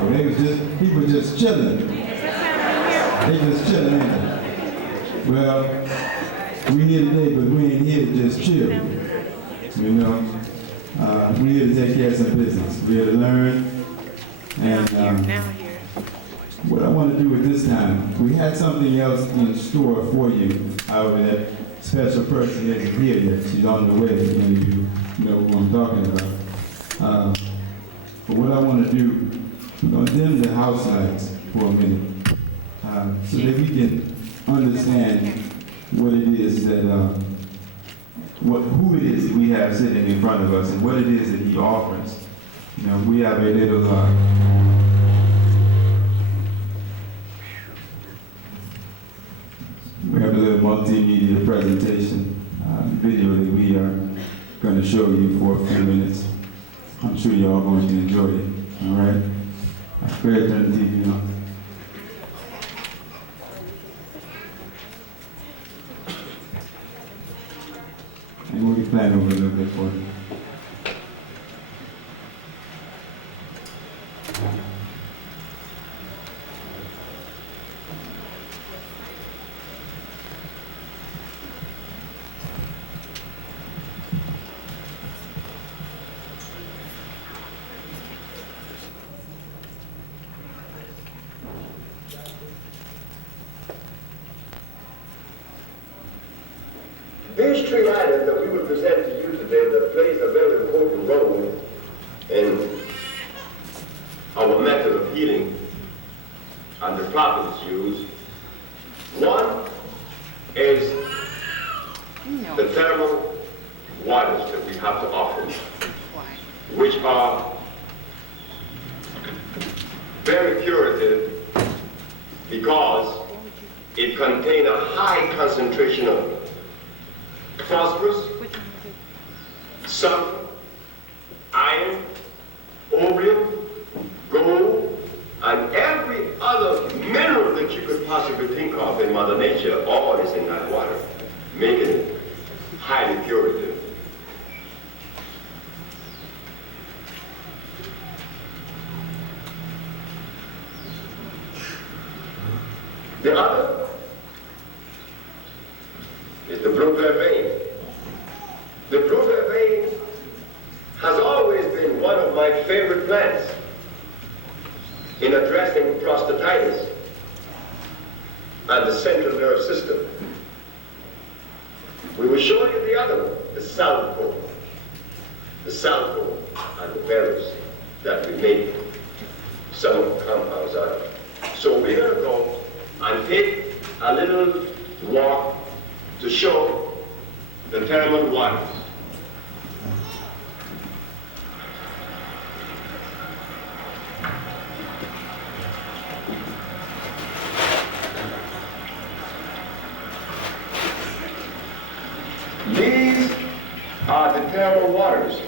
powerful. People just chilling. They just chilling, ain't they? Well, we here today, but we ain't here to just chill. You know, we're here to take care of some business. We're here to learn. And what I want to do at this time, we had something else in store for you. However, that special person isn't here yet. She's on the way, if any of you know who I'm talking about. But what I want to do, we're going to dim the house lights for a minute so that we can understand what it is that, who it is that we have sitting in front of us and what it is that he offers. You know, we have a little multimedia presentation video that we are going to show you for a few minutes. I'm sure you're all going to enjoy it. All right? Go ahead, turn the TV on. And we'll be playing over a little bit for you. These three items that we will present to you today that plays a very important role in our method of healing and the properties used. One is the thermal waters that we have to offer, which are very curative because it contains a high concentration of phosphorus, sulfur, iron, opium, gold, and every other mineral that you could possibly think of in Mother Nature, all is in that water, making it highly curative. The other is the blue-black vein. The blue-black vein has always been one of my favorite plants in addressing prostatitis and the central nervous system. We will show you the other one, the salvo and the berries that we make some of the compounds out of. So we're going to go and take a little walk to show the thermal waters. These are the thermal waters.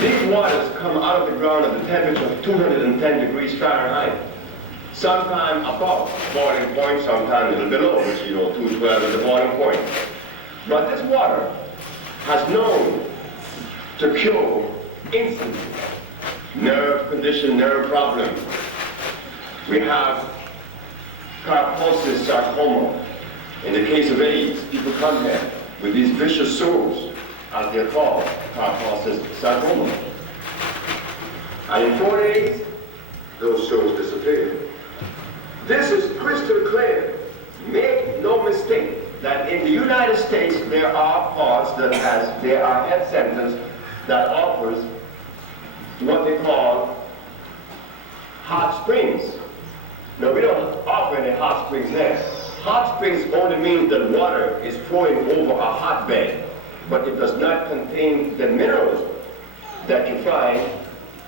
These waters come out of the ground at the temperature of 210 degrees Fahrenheit. Sometimes above boiling point, sometimes a little below, which 212 is the boiling point. But this water has known to cure instantly nerve condition, nerve problem. We have Kaposis sarcoma. In the case of AIDS, people come here with these vicious sores, as they're called, Kaposis sarcoma. And in 4 days, those sores disappear. This is crystal clear. Make no mistake that in the United States there are parts there are health centers that offers what they call hot springs. Now we don't offer any hot springs there. Hot springs only means that water is flowing over a hotbed, but it does not contain the minerals that you find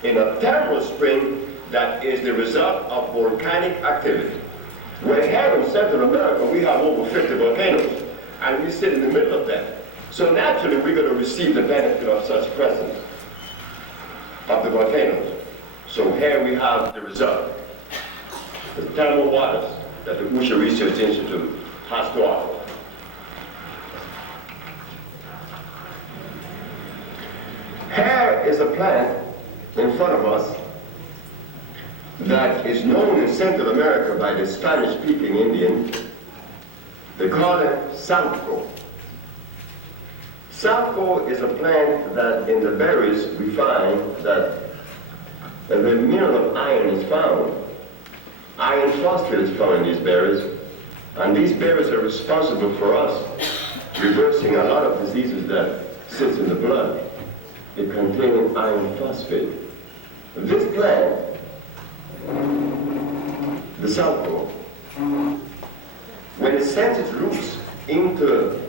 in a thermal spring that is the result of volcanic activity. We're here in Central America, we have over 50 volcanoes, and we sit in the middle of them. So naturally, we're going to receive the benefit of such presence of the volcanoes. So here we have the result, the thermal waters that the Usha Research Institute has to offer. Here is a plant in front of us that is known in Central America by the Spanish-speaking Indian. They call it saúco. Saúco is a plant that in the berries we find that the mineral of iron is found. Iron phosphate is found in these berries, and these berries are responsible for us reversing a lot of diseases that sits in the blood. It contains iron phosphate. This plant, the saúco, when it sends its roots into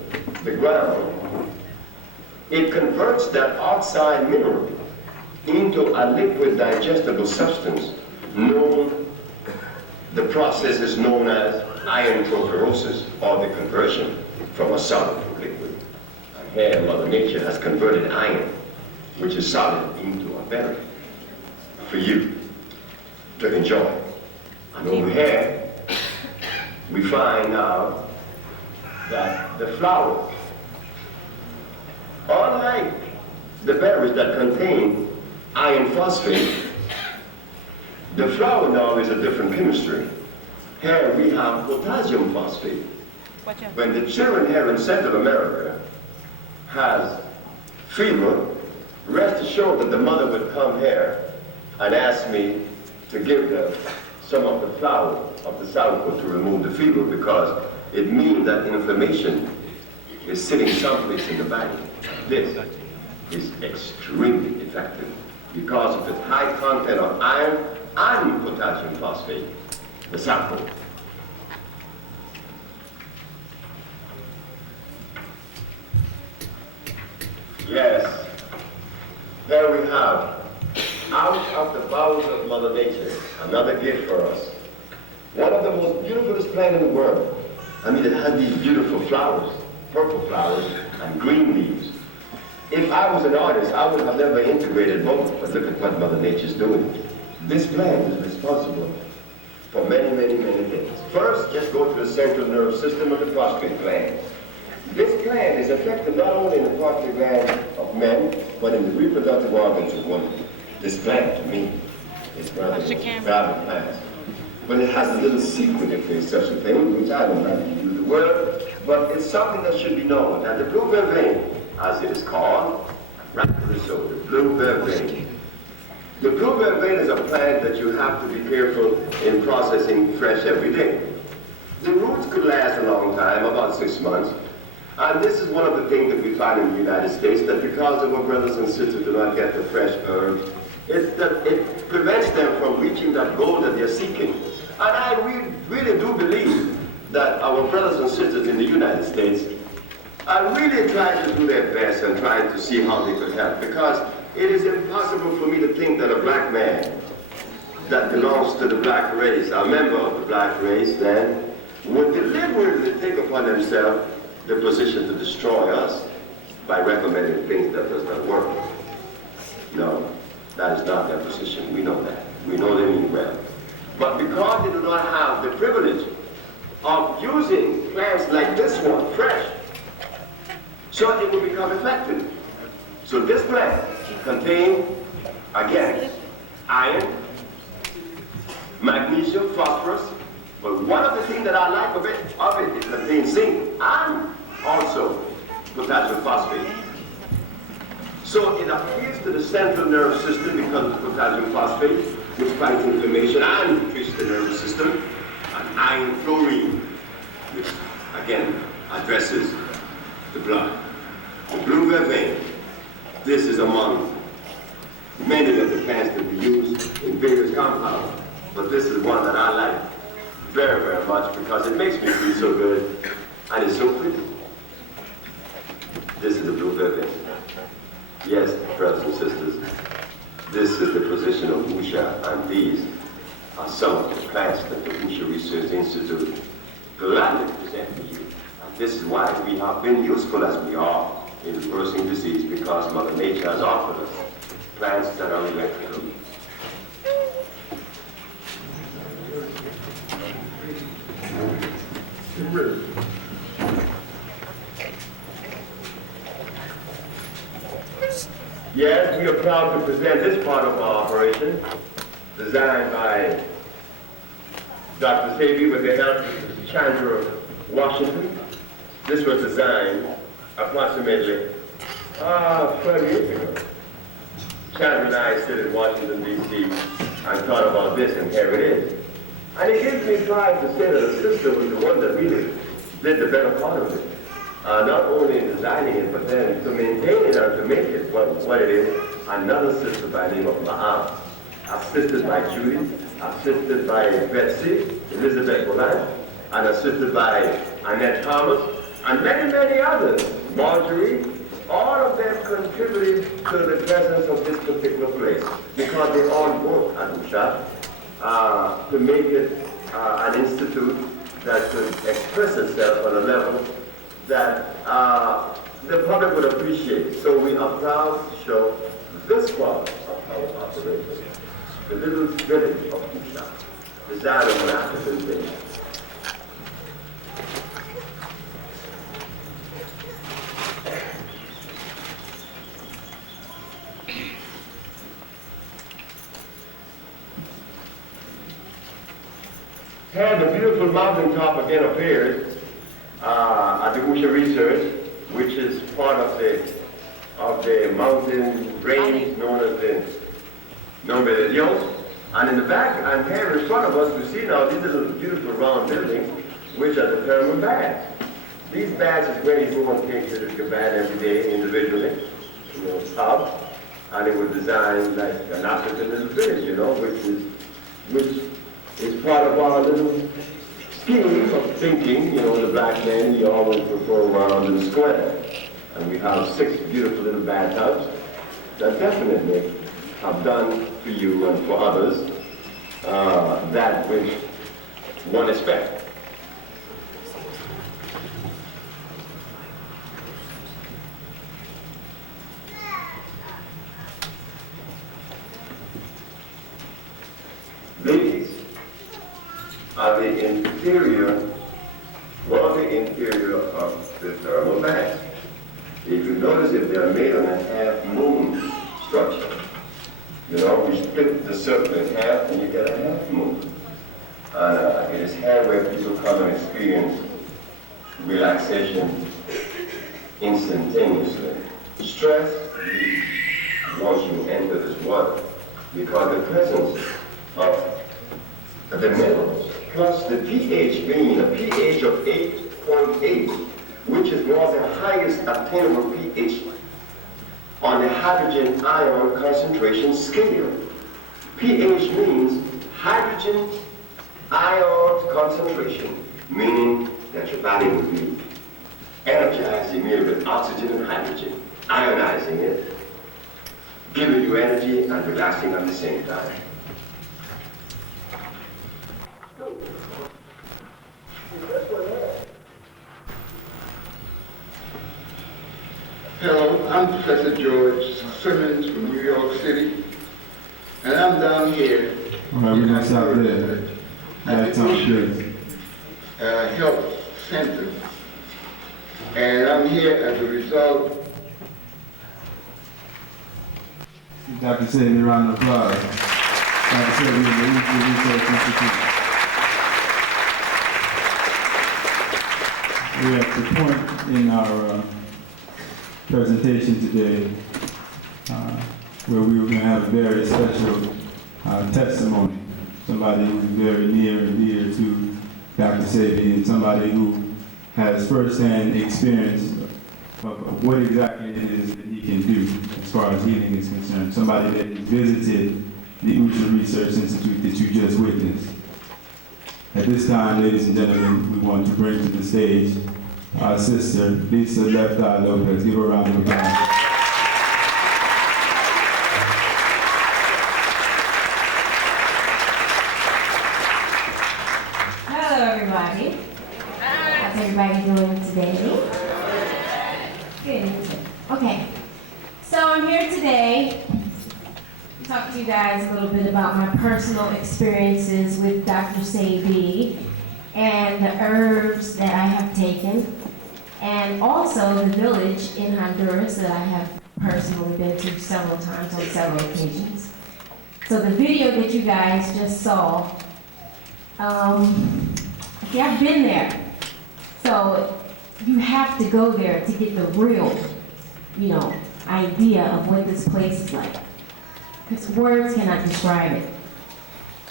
the ground, it converts that oxide mineral into a liquid digestible substance known, the process is known as iron proterosis, or the conversion from a solid to liquid. And here Mother Nature has converted iron, which is solid, into a berry for you to enjoy. And over here, we find now that the flower, unlike the berries that contain iron phosphate, the flower now is a different chemistry. Here we have potassium phosphate. When the children here in Central America has fever, rest assured that the mother would come here and ask me to give them some of the flower of the saúco to remove the fever, because it means that inflammation is sitting someplace in the body. This is extremely effective because of its high content of iron and potassium phosphate, the saúco. Yes, there we have, out of the bowels of Mother Nature, another gift for us. One of the most beautifulest plants in the world. I mean, it has these beautiful flowers, purple flowers and green leaves. If I was an artist, I would have never integrated both, but look at what Mother Nature's doing. This plant is responsible for many, many, many things. First, just go to the central nervous system of the prostate gland. This gland is effective not only in the prostate gland of men, but in the reproductive organs of women. This plant, to me, is rather valuable plant. But it has a little secret, if there's such a thing, which I don't like to use the word, but it's something that should be known. And the blue vervain, as it is called, rightfully so, the blue vervain. The blue vervain is a plant that you have to be careful in processing fresh every day. The roots could last a long time, about 6 months. And this is one of the things that we find in the United States, that because our brothers and sisters do not get the fresh herbs, it prevents them from reaching that goal that they're seeking. And I really do believe that our brothers and sisters in the United States are really trying to do their best and trying to see how they could help, because it is impossible for me to think that a black man that belongs to the black race, a member of the black race then, would deliberately take upon himself the position to destroy us by recommending things that does not work. No, that is not their position. We know that. We know they mean well. But because they do not have the privilege of using plants like this one, fresh, so it will become effective. So this plant contains, again, iron, magnesium, phosphorus, but one of the things that I like of it contains zinc and also potassium phosphate. So it appeals to the central nervous system because of potassium phosphate, which fights inflammation and increases the nervous system, and iron fluorine, which again addresses the blood. The blue vervain, this is among many of the plants that we use in various compounds, but this is one that I like very, very much because it makes me feel so good and it's so pretty. This is the blue vervain. Yes, brothers and sisters, this is the position of Usha, and these are some of the plants that the Usha Research Institute gladly present to you. And this is why we have been useful as we are in reversing disease, because Mother Nature has offered us plants that are electrical. Yes, we are proud to present this part of our operation. designed by Dr. Sebi with the help of Chandra Washington. This was designed approximately 12 years ago. Chandra and I sit in Washington, D.C. and thought about this, and here it is. And it gives me pride to say that the sister was the one that really did the better part of it. Not only in designing it, but then to maintain it and to make it what it is. Another sister by the name of Ma'am, assisted by Judy, assisted by Betsy, Elizabeth Bolan, and assisted by Annette Thomas, and many, many others. Marjorie, all of them contributed to the presence of this particular place because they all work at Usha to make it an institute that could express itself on a level that the public would appreciate. So we are proud to show this part of our operation, the little village of Usha, designed of an African village. Here the beautiful mountaintop again appears at the Usha Research, which is part of the mountain range known as the Nombre de Dios. And in the back, and here in front of us, we see now these little beautiful round buildings, which are the thermal baths. These baths is where you go and take your bath every day individually, tub, and it was designed like an African little village, which is part of our little scheme of thinking. The black men, you always prefer around in the square. And we have 6 beautiful little bathtubs that definitely have done for you and for others that which one expects. These are the interior of the thermal bath. If you notice, if they are made on a half-moon structure, we split the circle in half and you get a half-moon. It is here where people come and experience relaxation instantaneously. Stress leaves once you enter this water because the presence of the minerals plus the pH being a pH of 8.8, which is one of the highest attainable pH on the hydrogen ion concentration scale. pH means hydrogen ion concentration, meaning that your body will be energized immediately with oxygen and hydrogen, ionizing it, giving you energy and relaxing at the same time. Hello, I'm Professor George Simmons from New York City, and I'm down here All right, we're going to stop there. at the Usha Health Center, and I'm here as a result. Dr. Sebi, round of applause. Dr. Sebi, the Usha Research Institute. We're at the point in our presentation today where we were going to have a very special testimony. Somebody who's very near and dear to Dr. Sebi, and somebody who has first-hand experience of what exactly it is that he can do as far as healing is concerned. Somebody that has visited the Usha Research Institute that you just witnessed. At this time, ladies and gentlemen, we want to bring to the stage our sister, Lisa Left Eye Lopez. Give her a round of applause. Hello, everybody. How's everybody doing today? Good. Okay. So I'm here today to talk to you guys a little bit about my personal experiences with Dr. Sebi and the herbs that I have taken, and also the village in Honduras that I have personally been to several times on several occasions. So the video that you guys just saw, see, I've been there. So you have to go there to get the real, idea of what this place is like. Because words cannot describe it.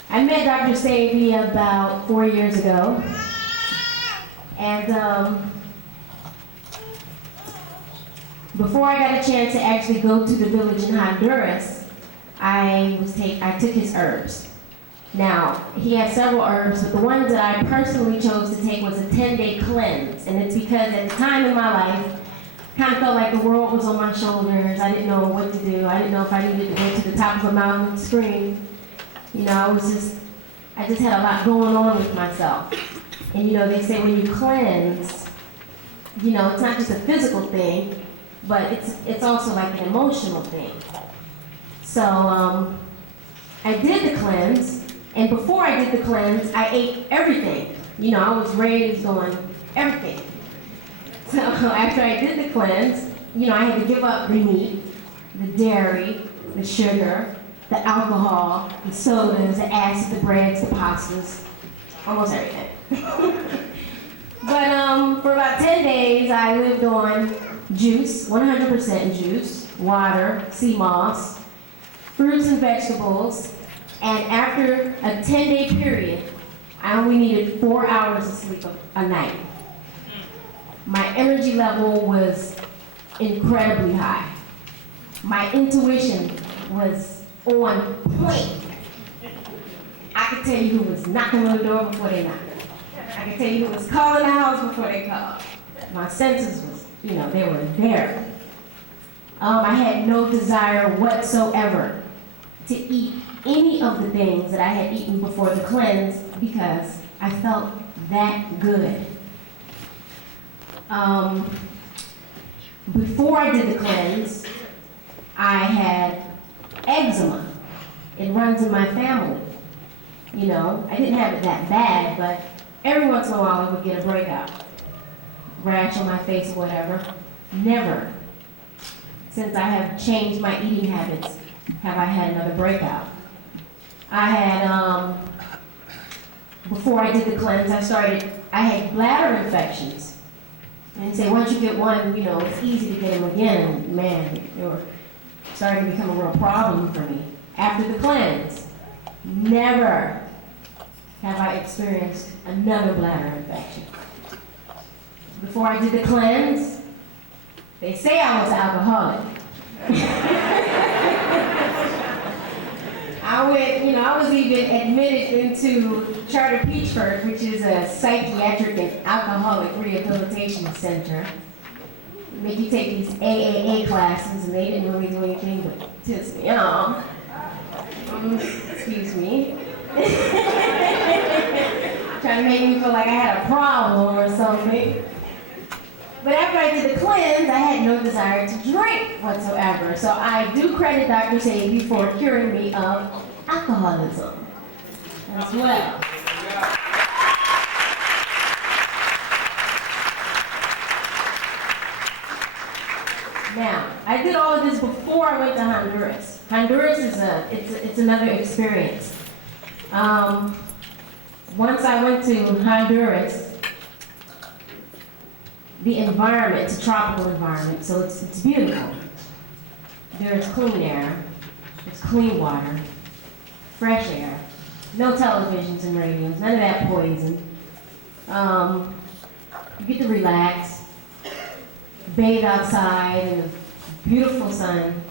I met Dr. Sebi about 4 years ago. And before I got a chance to actually go to the village in Honduras, I took his herbs. Now, he has several herbs, but the ones that I personally chose to take was a 10-day cleanse. And it's because at the time in my life, I kind of felt like the world was on my shoulders. I didn't know what to do. I didn't know if I needed to go to the top of a mountain and scream. I just had a lot going on with myself. And they say when you cleanse, it's not just a physical thing, but it's also like an emotional thing. So I did the cleanse, and before I did the cleanse, I ate everything. I was raised on everything. So after I did the cleanse, I had to give up the meat, the dairy, the sugar, the alcohol, the sodas, the acid, the breads, the pastas, almost everything. But for about 10 days, I lived on juice, 100% juice, water, sea moss, fruits and vegetables, and after a 10-day period, I only needed 4 hours of sleep a night. My energy level was incredibly high. My intuition was on point. I could tell you who was knocking on the door before they knocked. I could tell you who was calling the house before they called. My senses was, they were there. I had no desire whatsoever to eat any of the things that I had eaten before the cleanse because I felt that good. Before I did the cleanse, I had eczema. It runs in my family. I didn't have it that bad, but every once in a while I would get a breakout. Rash on my face or whatever. Never, since I have changed my eating habits, have I had another breakout. I had, before I did the cleanse, I had bladder infections. And say once you get one, it's easy to get them again. And man, they were starting to become a real problem for me. After the cleanse, never have I experienced another bladder infection. Before I did the cleanse, they say I was alcoholic. I was even admitted into Charter Peachford, which is a psychiatric and alcoholic rehabilitation center. They make you take these AAA classes, and they didn't really do anything but piss me off. Excuse me. Trying to make me feel like I had a problem or something. But after I did the cleanse, I had no desire to drink whatsoever. So I do credit Dr. Sebi for curing me of alcoholism as well. Now, I did all of this before I went to Honduras. Honduras is it's another experience. Once I went to Honduras, the environment, it's a tropical environment, so it's beautiful. There's clean air, there's clean water, fresh air, no televisions and radios, none of that poison. You get to relax, bathe outside in the beautiful sun,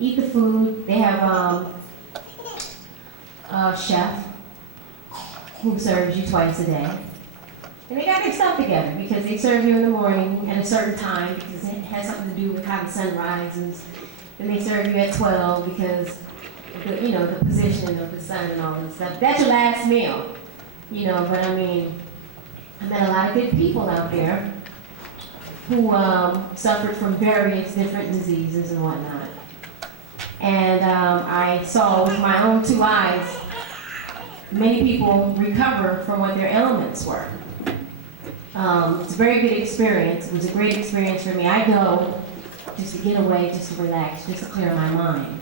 eat the food. They have a chef who serves you twice a day. And they got their stuff together because they serve you in the morning at a certain time because it has something to do with how the sun rises. Then they serve you at 12 because the position of the sun and all this stuff. That's your last meal. But I met a lot of good people out there who suffered from various different diseases and whatnot. And I saw with my own two eyes many people recover from what their ailments were. It's a very good experience. It was a great experience for me. I go just to get away, just to relax, just to clear my mind.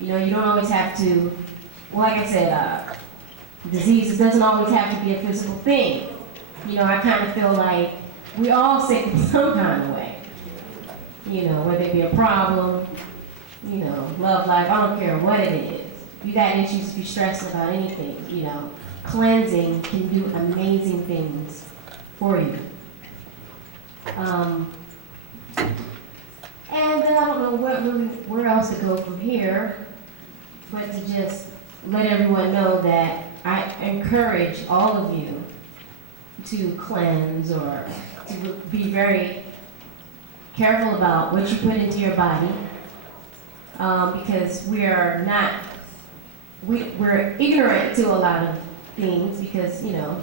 You know, you don't always have to, well, like I said, disease doesn't always have to be a physical thing. You know, I kind of feel like we all sick in some kind of way. You know, whether it be a problem, you know, love life, I don't care what it is. You got issues if you're stressed about anything, you know. Cleansing can do amazing things for you. And I don't know where else to go from here, but to just let everyone know that I encourage all of you to cleanse or to be very careful about what you put into your body, because we're ignorant to a lot of things because, you know,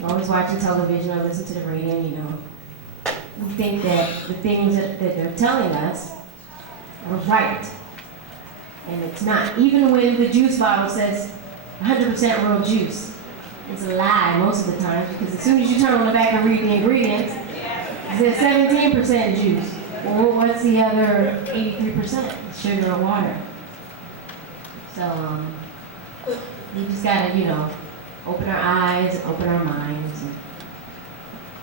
we're always watching television or listening to the radio, you know. We think that the things that they're telling us are right, and it's not. Even when the juice bottle says 100% real juice, it's a lie most of the time, because as soon as you turn on the back and read the ingredients, it says 17% juice. Well, what's the other 83%? Sugar or water. So, we just gotta, you know, open our eyes, open our minds, and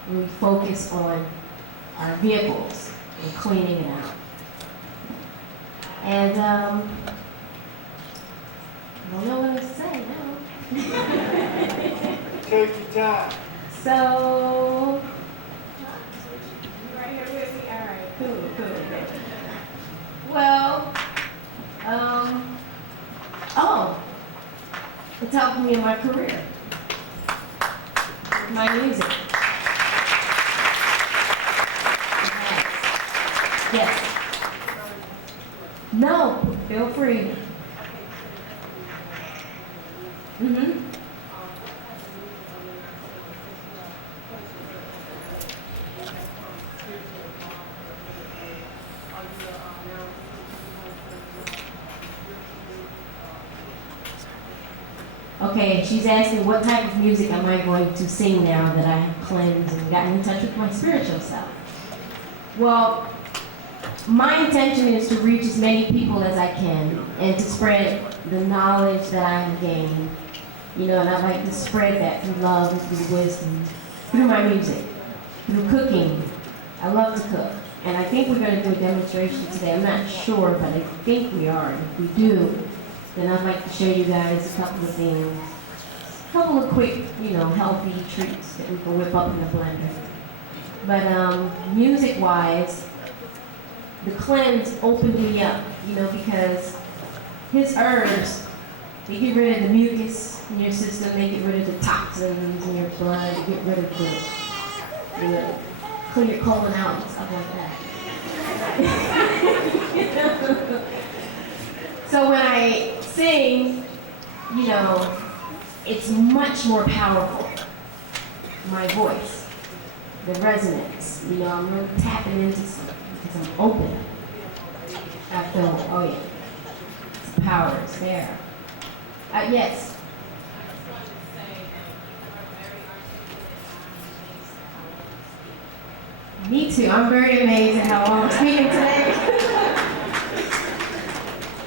really focus on our vehicles and cleaning it out. And, I don't know what else to say now. Take your time. So, you right here with me? All right, cool. Well, it's helped me in my career, with my music. Yes. No, feel free. Okay, she's asking what type of music am I going to sing now that I have cleansed and gotten in touch with my spiritual self? Well, my intention is to reach as many people as I can and to spread the knowledge that I have gained. You know, and I like to spread that through love, through wisdom, through my music, through cooking. I love to cook. And I think we're going to do a demonstration today. I'm not sure, but I think we are. And if we do, then I'd like to show you guys a couple of things. A couple of quick, you know, healthy treats that we can whip up in the blender. But music-wise, the cleanse opened me up, you know, because his herbs, they get rid of the mucus in your system, they get rid of the toxins in your blood, they get rid of the, you know, clean your colon out and stuff like that. So when I sing, you know, it's much more powerful. My voice, the resonance, you know, I'm really tapping into something because I'm open. I feel, oh yeah, the power is there. Yes. Me too. I'm very amazed at how long I'm speaking today.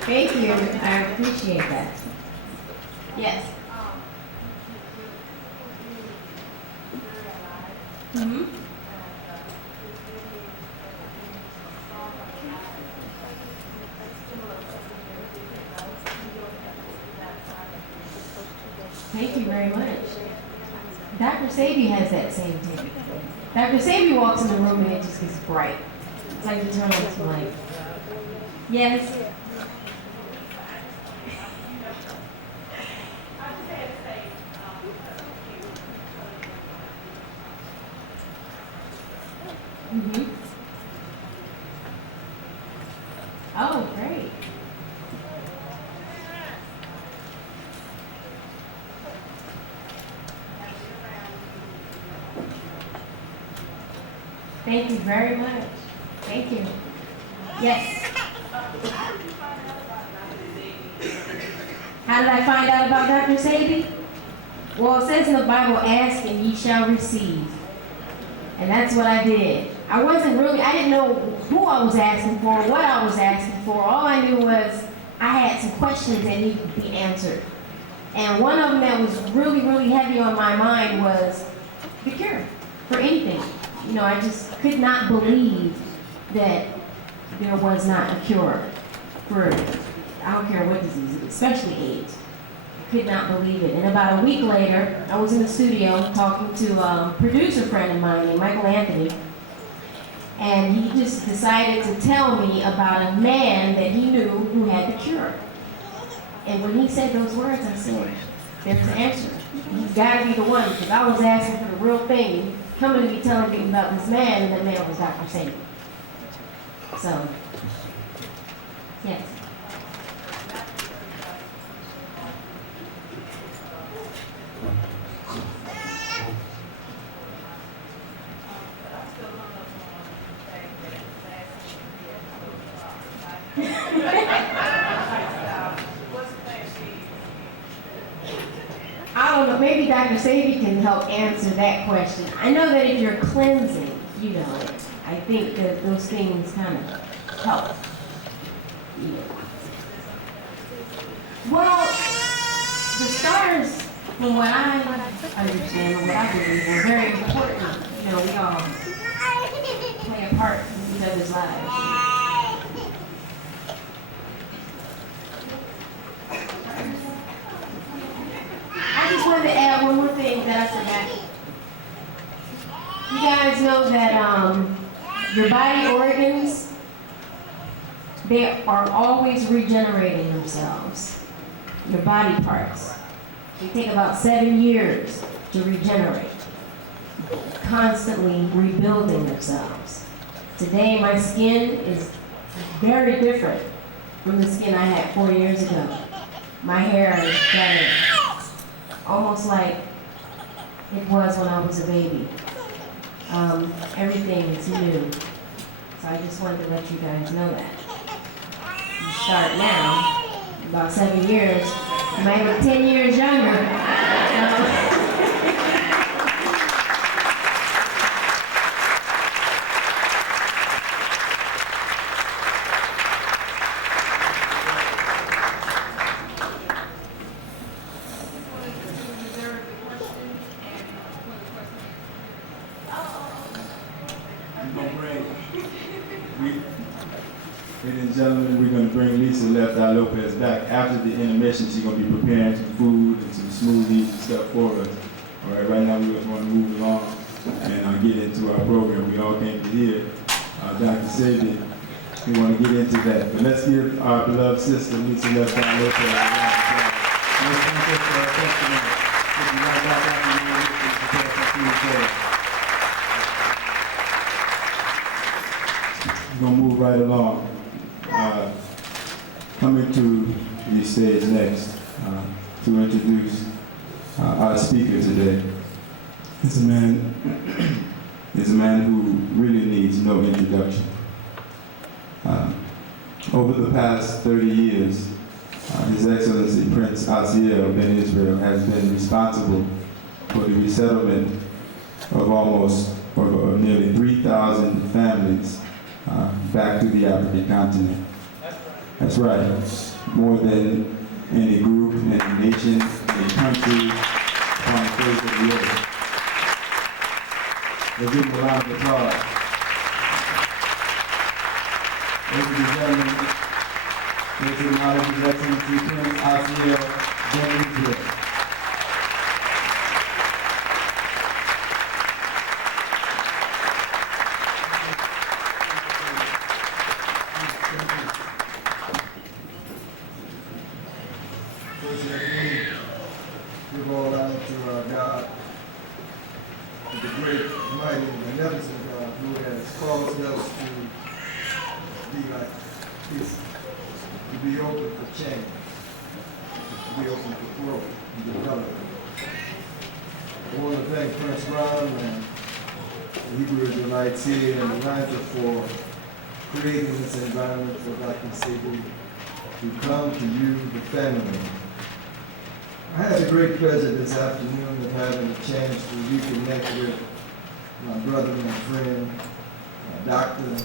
Thank you. I appreciate that. Yes. Thank you very much. Dr. Sebi has that same thing. Dr. Sebi walks in the room and it just gets bright. It's like you turn on this light. Yes. Oh, great. Thank you very much. Thank you. Yes. How did I find out about Dr. Sebi? Well, it says in the Bible, ask and ye shall receive. And that's what I did. I didn't know who I was asking for, what I was asking for. All I knew was I had some questions that needed to be answered. And one of them that was really, really heavy on my mind was the cure for anything. You know, I just could not believe that there was not a cure for, I don't care what disease, especially AIDS. I could not believe it. And about a week later, I was in the studio talking to a producer friend of mine named Michael Anthony. And he just decided to tell me about a man that he knew who had the cure. And when he said those words, I said, there's the answer. He's got to be the one, because I was asking for the real thing, coming to me telling me about this man, and the man was Dr. Sebi. So, yes. I don't know, maybe Dr. Sebi can help answer that question. I know that if you're cleansing, you know, I think that those things kind of help. Yeah. Well, the stars, from what I understand, what I believe, are very important. You know, we all play a part in each other's lives. I just wanted to add one more thing that I forgot. You guys know that your body organs, they are always regenerating themselves. Your body parts. They take about 7 years to regenerate. Constantly rebuilding themselves. Today my skin is very different from the skin I had 4 years ago. My hair is better. Almost like it was when I was a baby. Everything is new. So I just wanted to let you guys know that. You start now, about 7 years, you might look 10 years younger. Ladies and gentlemen, we're going to bring Lisa Lopez back. After the intermission, she's going to be preparing some food and some smoothies and stuff for us. All right, right now we just want to move along and get into our program. We all came to hear Dr. Sebi. We want to get into that. But let's give our beloved sister, Lisa Lopez, a round of applause. Let's thank her for her testimony. We'll be right back after the intermission to prepare some food for us. We're going to move right along. Coming to the stage next to introduce our speaker today is a man who really needs no introduction. Over the past 30 years, His Excellency Prince Asiel Ben Israel has been responsible for the resettlement of nearly 3,000 families back to the African continent. That's right, more than any group, any nation, any country on the face of the earth. Let's give him a round of applause. Ladies and gentlemen, let's acknowledge His Excellency Prince Asiel Ben Israel. Give all honor to our God, to the great, mighty, beneficent God who has caused us to be like this, to be open for change, to be open for growth and development. I want to thank Prince Ron and the Hebrew Israelites here in Atlanta for creating this environment for Dr. Sebi to come to you, the family. I had the great pleasure this afternoon of having a chance to reconnect with my brother, my friend, my doctor,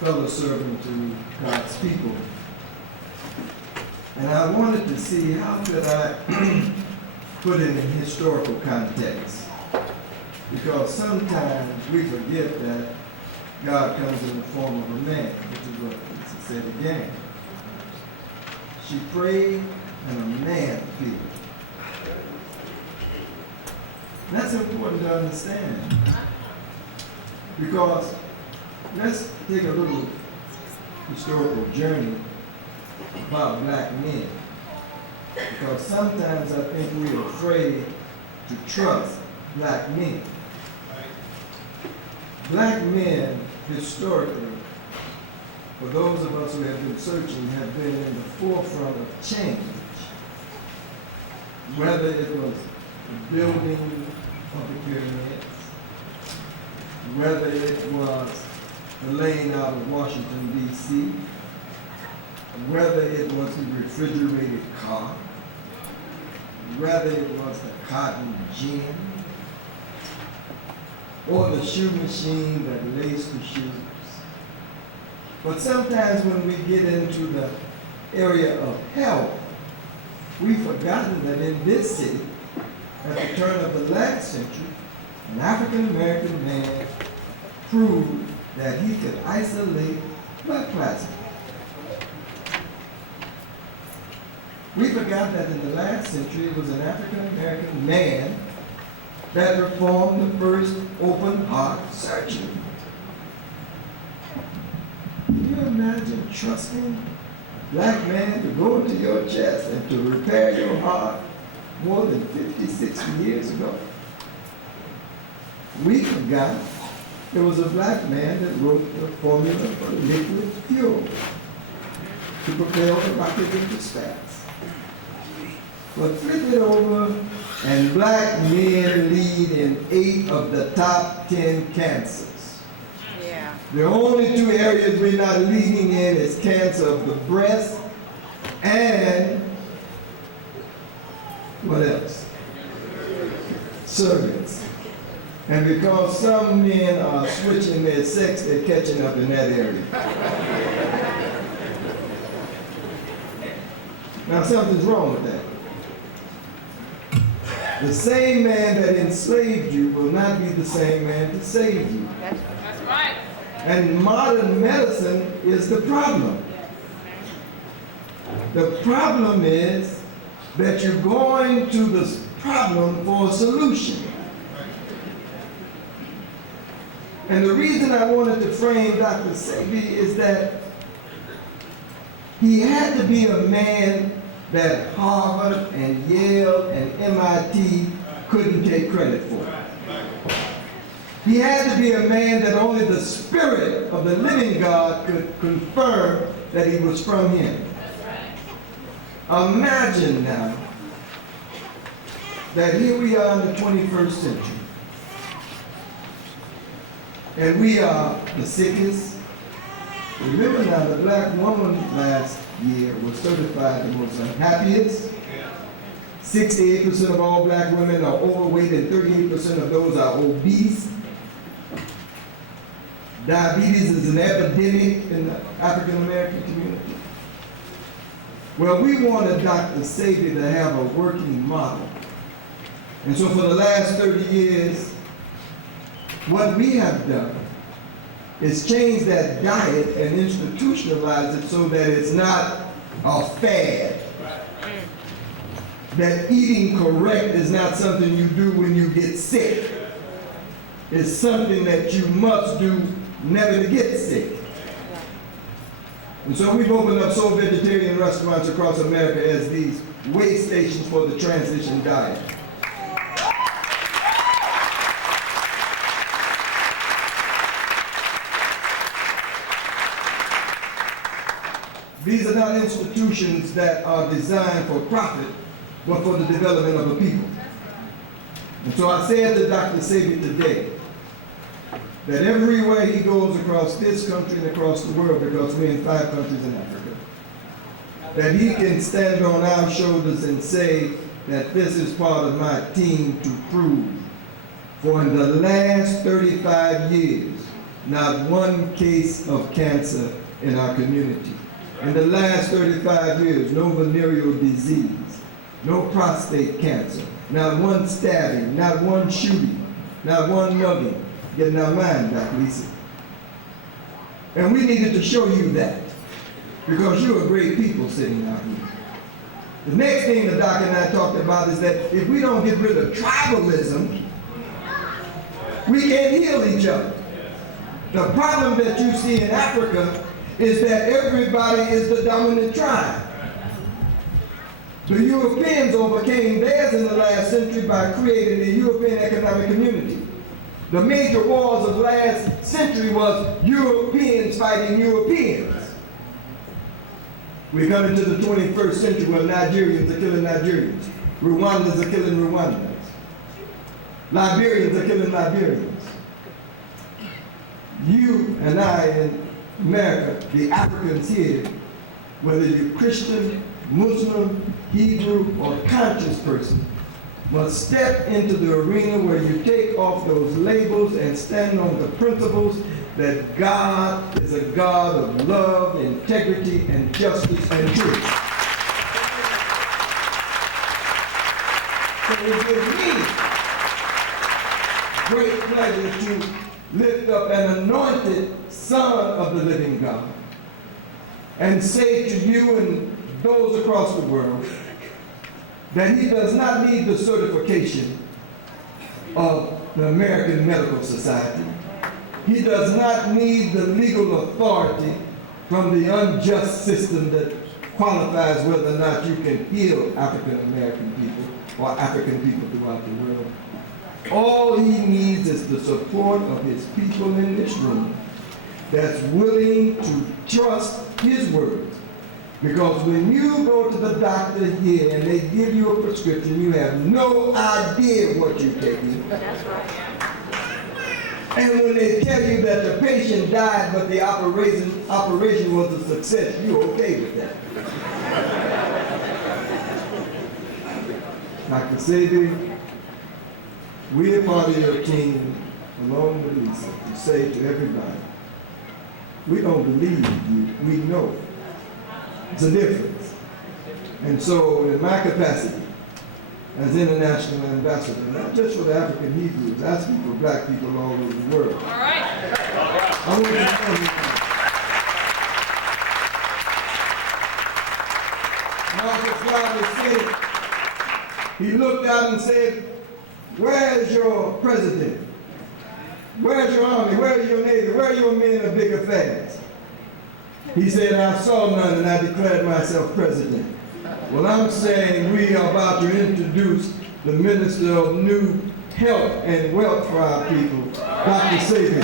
fellow servant to God's people. And I wanted to see how could I put it in historical context. Because sometimes we forget that God comes in the form of a man, which is what he said again. She prayed and a man appeared. That's important to understand. Because let's take a little historical journey about black men. Because sometimes I think we're afraid to trust black men. Black men, historically, for those of us who have been searching, have been in the forefront of change. Whether it was the building of the pyramids, whether it was the laying out of Washington, D.C., whether it was the refrigerated car, whether it was the cotton gin, or the shoe machine that laced the shoes. But sometimes when we get into the area of health, we've forgotten that in this city, at the turn of the last century, an African-American man proved that he could isolate blood plasma. We forgot that in the last century, it was an African-American man that performed the first open heart surgery. Can you imagine trusting a black man to go into your chest and to repair your heart more than 50, 60 years ago? We forgot there was a black man that wrote the formula for liquid fuel to propel the rocket into space. But flip it over, and black men lead in 8 of the top 10 cancers. Yeah. The only 2 areas we're not leading in is cancer of the breast and what else? Cervix. And because some men are switching their sex, they're catching up in that area. Now something's wrong with that. The same man that enslaved you will not be the same man to save you. That's right. And modern medicine is the problem. The problem is that you're going to this problem for a solution. And the reason I wanted to frame Dr. Sebi is that he had to be a man that Harvard and Yale and MIT couldn't take credit for. He had to be a man that only the Spirit of the living God could confirm that he was from him. Imagine now that here we are in the 21st century, and we are the sickest. Remember now, the black woman last year was certified the most unhappiest. 68% of all black women are overweight and 38% of those are obese. Diabetes is an epidemic in the African American community. Well, we wanted Dr. Sebi to have a working model. And so for the last 30 years, what we have done is change that diet and institutionalize it so that it's not a fad. That eating correct is not something you do when you get sick. It's something that you must do never to get sick. And so we've opened up soul vegetarian restaurants across America as these way stations for the transition diet. These are not institutions that are designed for profit, but for the development of a people. And so I said to Dr. Sebi today that everywhere he goes across this country and across the world, because we're in 5 countries in Africa, that he can stand on our shoulders and say that this is part of my team to prove for in the last 35 years, not one case of cancer in our community. In the last 35 years, no venereal disease, no prostate cancer, not one stabbing, not one shooting, not one mugging. Getting our mind back, Lisa. And we needed to show you that, because you are great people sitting out here. The next thing the doc and I talked about is that if we don't get rid of tribalism, we can't heal each other. The problem that you see in Africa is that everybody is the dominant tribe. The Europeans overcame theirs in the last century by creating the European Economic Community. The major wars of last century was Europeans fighting Europeans. We're coming to the 21st century where Nigerians are killing Nigerians. Rwandans are killing Rwandans. Liberians are killing Liberians. You and I in America, the Africans here, whether you're Christian, Muslim, Hebrew, or conscious person, must step into the arena where you take off those labels and stand on the principles that God is a God of love, integrity, and justice and truth. So it gives me great pleasure to lift up an anointed Son of the living God and say to you and those across the world that he does not need the certification of the American Medical Society. He does not need the legal authority from the unjust system that qualifies whether or not you can heal African American people or African people throughout the world. All he needs is the support of his people in this room that's willing to trust his words. Because when you go to the doctor here and they give you a prescription, you have no idea what you're taking. That's right. And when they tell you that the patient died but the operation was a success, you're okay with that. Dr. Sebi, we are part of your team, along with Lisa, to say to everybody, we don't believe you, we know. It's a difference. And so in my capacity as international ambassador, not just for the African Hebrews, I speak for black people all over the world. All right. I want you to tell me, Marcus Garvey said, he looked out and said, where's your president? Where's your army? Where's your navy? Where are your men of big affairs? He said, I saw none and I declared myself president. Well, I'm saying we are about to introduce the Minister of New Health and Wealth for our people, Dr. Sebi.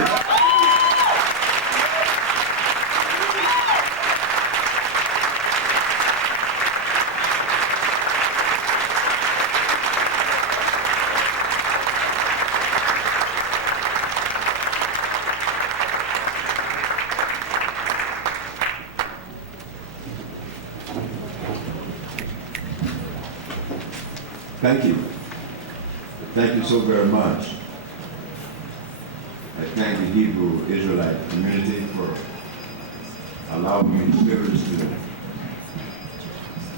Thank you. Thank you so very much. I thank the Hebrew Israelite community for allowing me the privilege to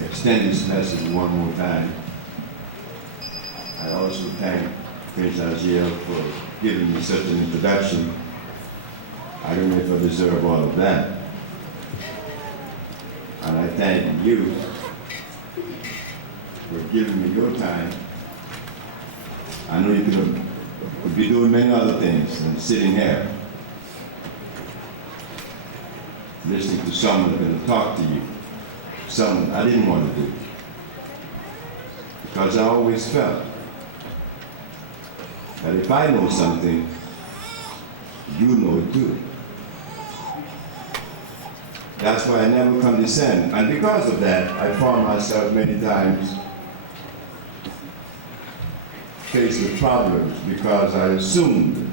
extend this message one more time. I also thank Prince Aziel for giving me such an introduction. I don't know if I deserve all of that. And I thank you for giving me your time. I know you could be doing many other things than sitting here, listening to someone who's going to talk to you, something I didn't want to do. Because I always felt that if I know something, you know it too. That's why I never condescend. And because of that, I found myself many times faced with problems because I assumed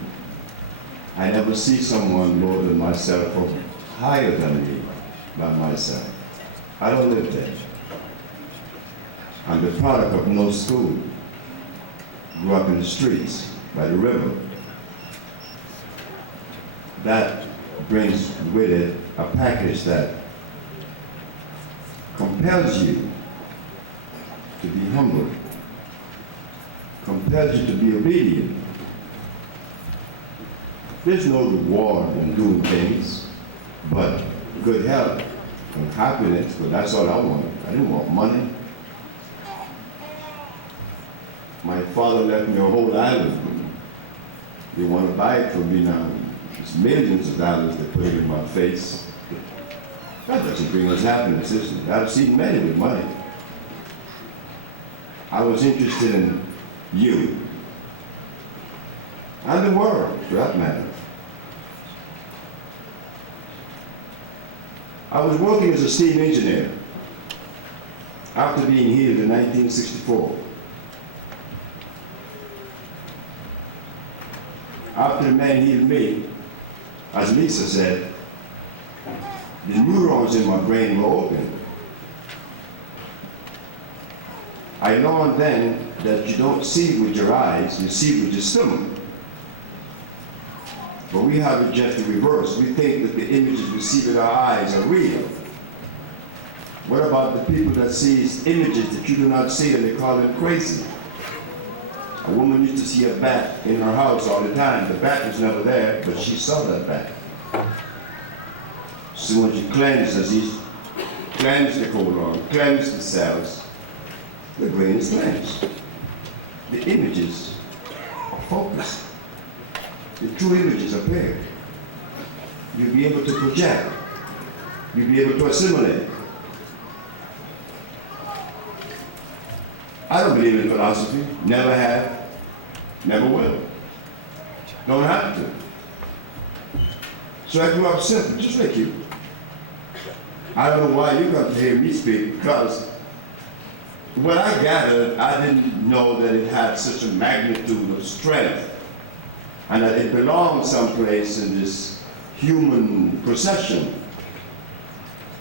I never see someone lower than myself or higher than me by myself. I don't live there. I'm the product of no school. Grew up in the streets. by the river. That brings with it a package that compels you to be humble, compels you to be obedient. There's no reward in doing things, but good health and happiness, but that's all I want. I didn't want money. My father left me a whole island. They want to buy it from me now. It's millions of dollars they put it in my face. That doesn't bring us happiness, is it? I've seen many with money. I was interested in you and the world, for that matter. I was working as a steam engineer after being healed in 1964. After the man healed me, as Lisa said, the neurons in my brain were open. I learned then that you don't see with your eyes, you see with your stomach. But we have it just the reverse. We think that the images we see with our eyes are real. What about the people that see images that you do not see and they call them crazy? A woman used to see a bat in her house all the time. The bat was never there, but she saw that bat. So when she cleansed, as he cleansed the colon, cleansed the cells, the brain is cleansed. The images are focused. The true images appear. You'll be able to project. You'll be able to assimilate. I don't believe in philosophy. Never have. Never will. Don't have to. So I grew up simple, just like you. I don't know why you got to hear me speak, because what I gathered, I didn't know that it had such a magnitude of strength and that it belonged someplace in this human procession.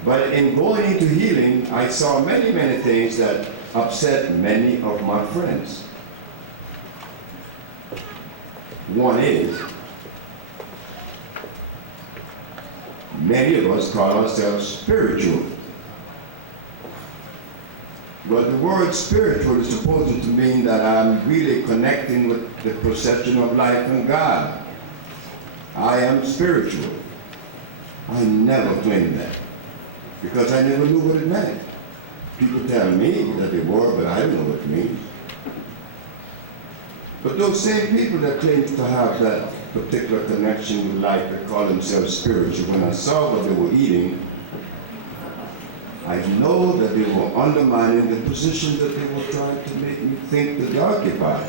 But in going into healing, I saw many, many things that upset many of my friends. One is, many of us call ourselves spiritual. But the word spiritual is supposed to mean that I'm really connecting with the perception of life and God. I am spiritual. I never claimed that, because I never knew what it meant. People tell me that they were, but I don't know what it means. But those same people that claim to have that particular connection with life, that call themselves spiritual, when I saw what they were eating, I know that they were undermining the position that they were trying to make me think that they occupied.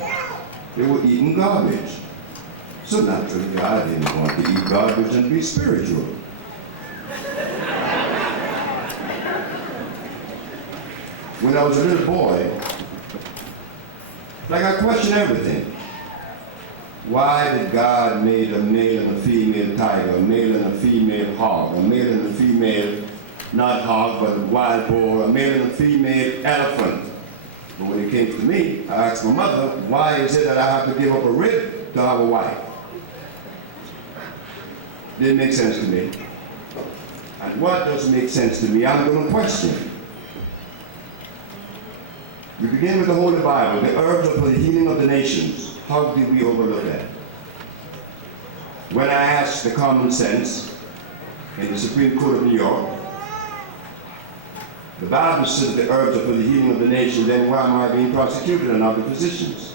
They were eating garbage. So naturally, I didn't want to eat garbage and be spiritual. When I was a little boy, like I questioned everything. Why did God make a male and a female tiger, a male and a female hog, a male and a female, not hog, but a wild boar, a male and a female elephant? But when it came to me, I asked my mother, why is it that I have to give up a rib to have a wife? Didn't make sense to me. And what doesn't make sense to me, I'm going to question. We begin with the Holy Bible, the herbs are for the healing of the nations. How did we overlook that? When I asked the common sense in the Supreme Court of New York, the Bible says the herbs are for the healing of the nation, then why am I being prosecuted and not the physicians?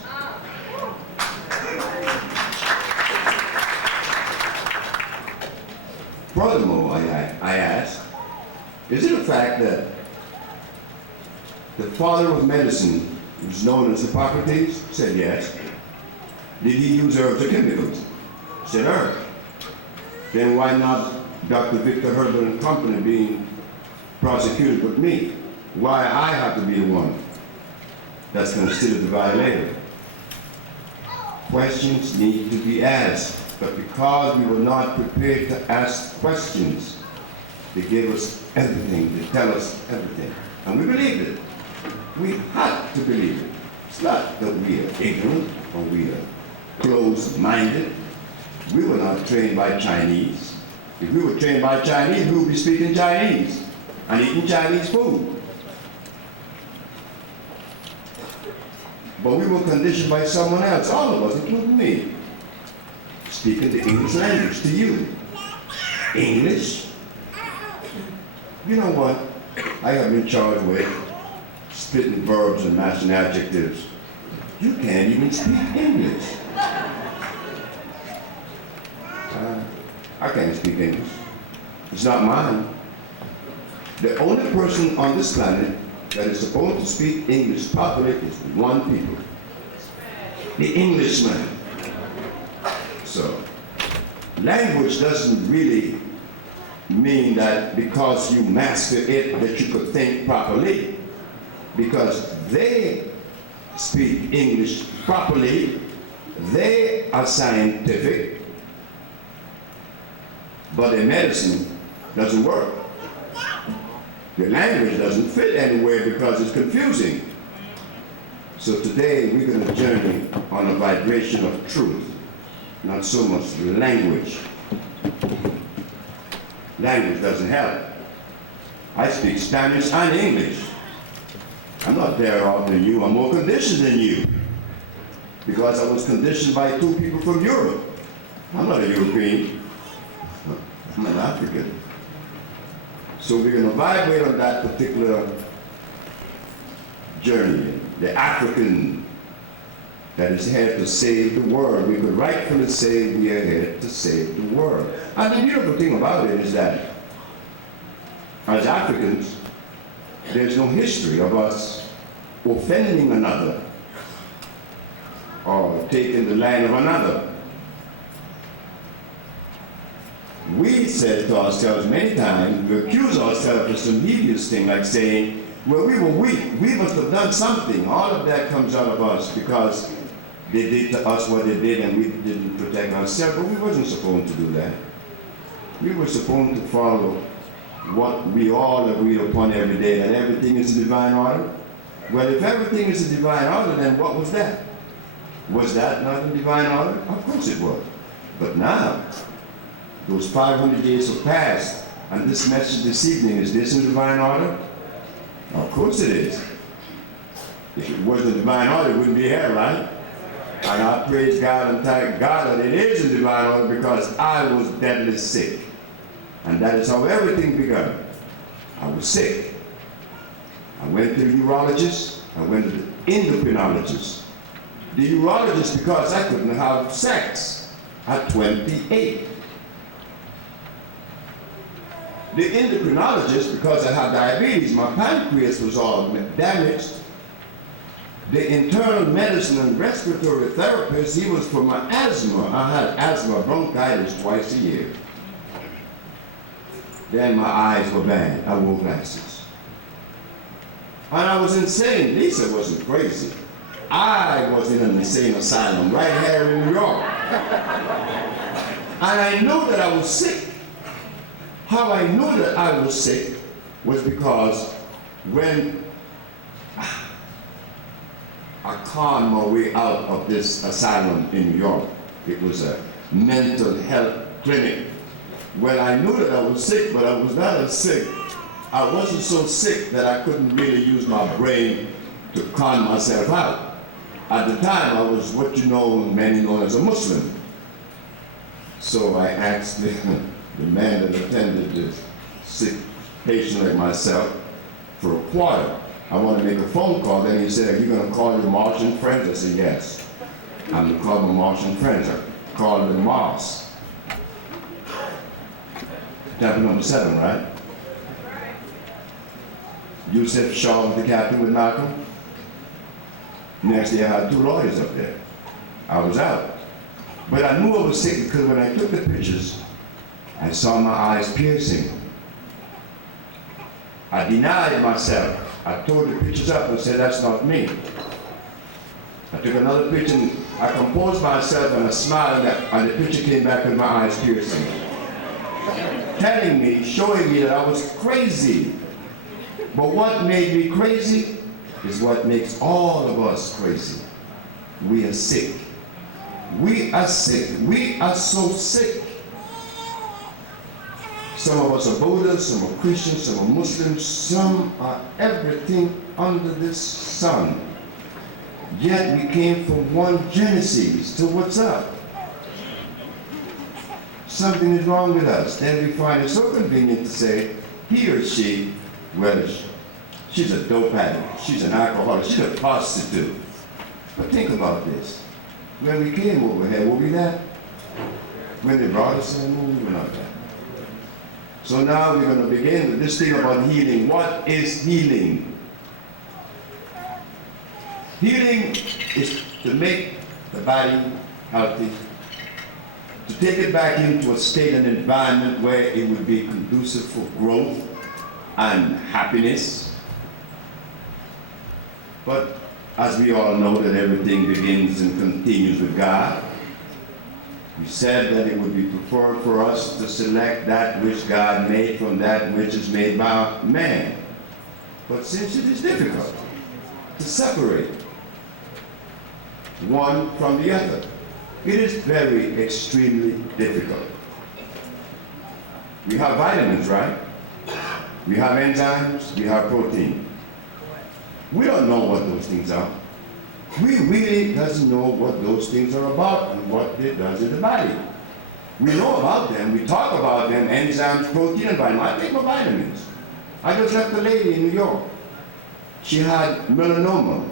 Furthermore, I asked, is it a fact that the father of medicine, who's known as Hippocrates, said yes? Did he use herbs or chemicals? Said herbs. Then why not Dr. Victor Herbert and Company being prosecuted with me? Why I have to be the one that's considered the violator? Questions need to be asked, but because we were not prepared to ask questions, they gave us everything, they tell us everything, and we believed it. We had to believe it. It's not that we are ignorant or we are closed-minded. We were not trained by Chinese. If we were trained by Chinese, we would be speaking Chinese and eating Chinese food. But we were conditioned by someone else, all of us, including me, speaking the English language to you. English? You know what? I have been charged with spitting verbs and matching adjectives. You can't even speak English. I can't speak English. It's not mine. The only person on this planet that is supposed to speak English properly is one people. The Englishman. So, language doesn't really mean that because you master it that you could think properly. Because they speak English properly, they are scientific, but their medicine doesn't work. Your language doesn't fit anywhere because it's confusing. So today we're going to journey on a vibration of truth, not so much language. Language doesn't help. I speak Spanish and English. I'm not better off than you, I'm more conditioned than you. Because I was conditioned by two people from Europe. I'm not a European, I'm an African. So we're going to vibrate on that particular journey. The African that is here to save the world. We could rightfully say we are here to save the world. And the beautiful thing about it is that as Africans, there's no history of us offending another or taking the land of another. We said to ourselves many times, we accuse ourselves of some hideous thing like saying, well, we were weak, we must have done something. All of that comes out of us because they did to us what they did and we didn't protect ourselves, but we wasn't supposed to do that. We were supposed to follow what we all agreed upon every day, that everything is in divine order. Well, if everything is in divine order, then what was that? Was that not in divine order? Of course it was. But now, those 500 years have passed, and this message this evening, is this in divine order? Of course it is. If it wasn't in divine order, it wouldn't be here, right? And I praise God and thank God that it is in divine order because I was deadly sick. And that is how everything began. I was sick. I went to the urologist, I went to the endocrinologist. The urologist because I couldn't have sex at 28. The endocrinologist because I had diabetes, my pancreas was all damaged. The internal medicine and respiratory therapist, he was for my asthma. I had asthma, bronchitis twice a year. Then my eyes were bad. I wore glasses. And I was insane. Lisa wasn't crazy. I was in an insane asylum right here in New York. And I knew that I was sick. How I knew that I was sick was because when I conned my way out of this asylum in New York, it was a mental health clinic. Well, I knew that I was sick, but I was not as sick. I wasn't so sick that I couldn't really use my brain to con myself out. At the time, I was what you know, many know as a Muslim. So I asked the man that attended this sick patient like myself for a quarter. I want to make a phone call. Then he said, are you going to call your Martian friends? I said, yes. I'm going to call my Martian friends. I called them Mars. Chapter number 7, right? Yusuf Shaw was the captain with Malcolm. Next day I had 2 lawyers up there. I was out. But I knew I was sick because when I took the pictures, I saw my eyes piercing. I denied myself. I tore the pictures up and said, that's not me. I took another picture and I composed myself and I smiled and the picture came back with my eyes piercing. Telling me, showing me that I was crazy. But what made me crazy is what makes all of us crazy. We are sick. We are sick. We are so sick. Some of us are Buddhists, some are Christians, some are Muslims, some are everything under this sun. Yet we came from one Genesis. So what's up? Something is wrong with us. Then we find it so convenient to say, he or she, well, she's a dope addict, she's an alcoholic, she's a prostitute. But think about this. When we came over here, were we that? When they brought us in, we were not that. So now we're going to begin with this thing about healing. What is healing? Healing is to make the body healthy, to take it back into a state and environment where it would be conducive for growth and happiness. But as we all know that everything begins and continues with God, we said that it would be preferred for us to select that which God made from that which is made by man. But since it is difficult to separate one from the other, it is very extremely difficult. We have vitamins, right? We have enzymes, we have protein. We don't know what those things are. We really doesn't know what those things are about and what it does in the body. We know about them, we talk about them, enzymes, protein, and vitamins. I take my vitamins. I just left a lady in New York. She had melanoma.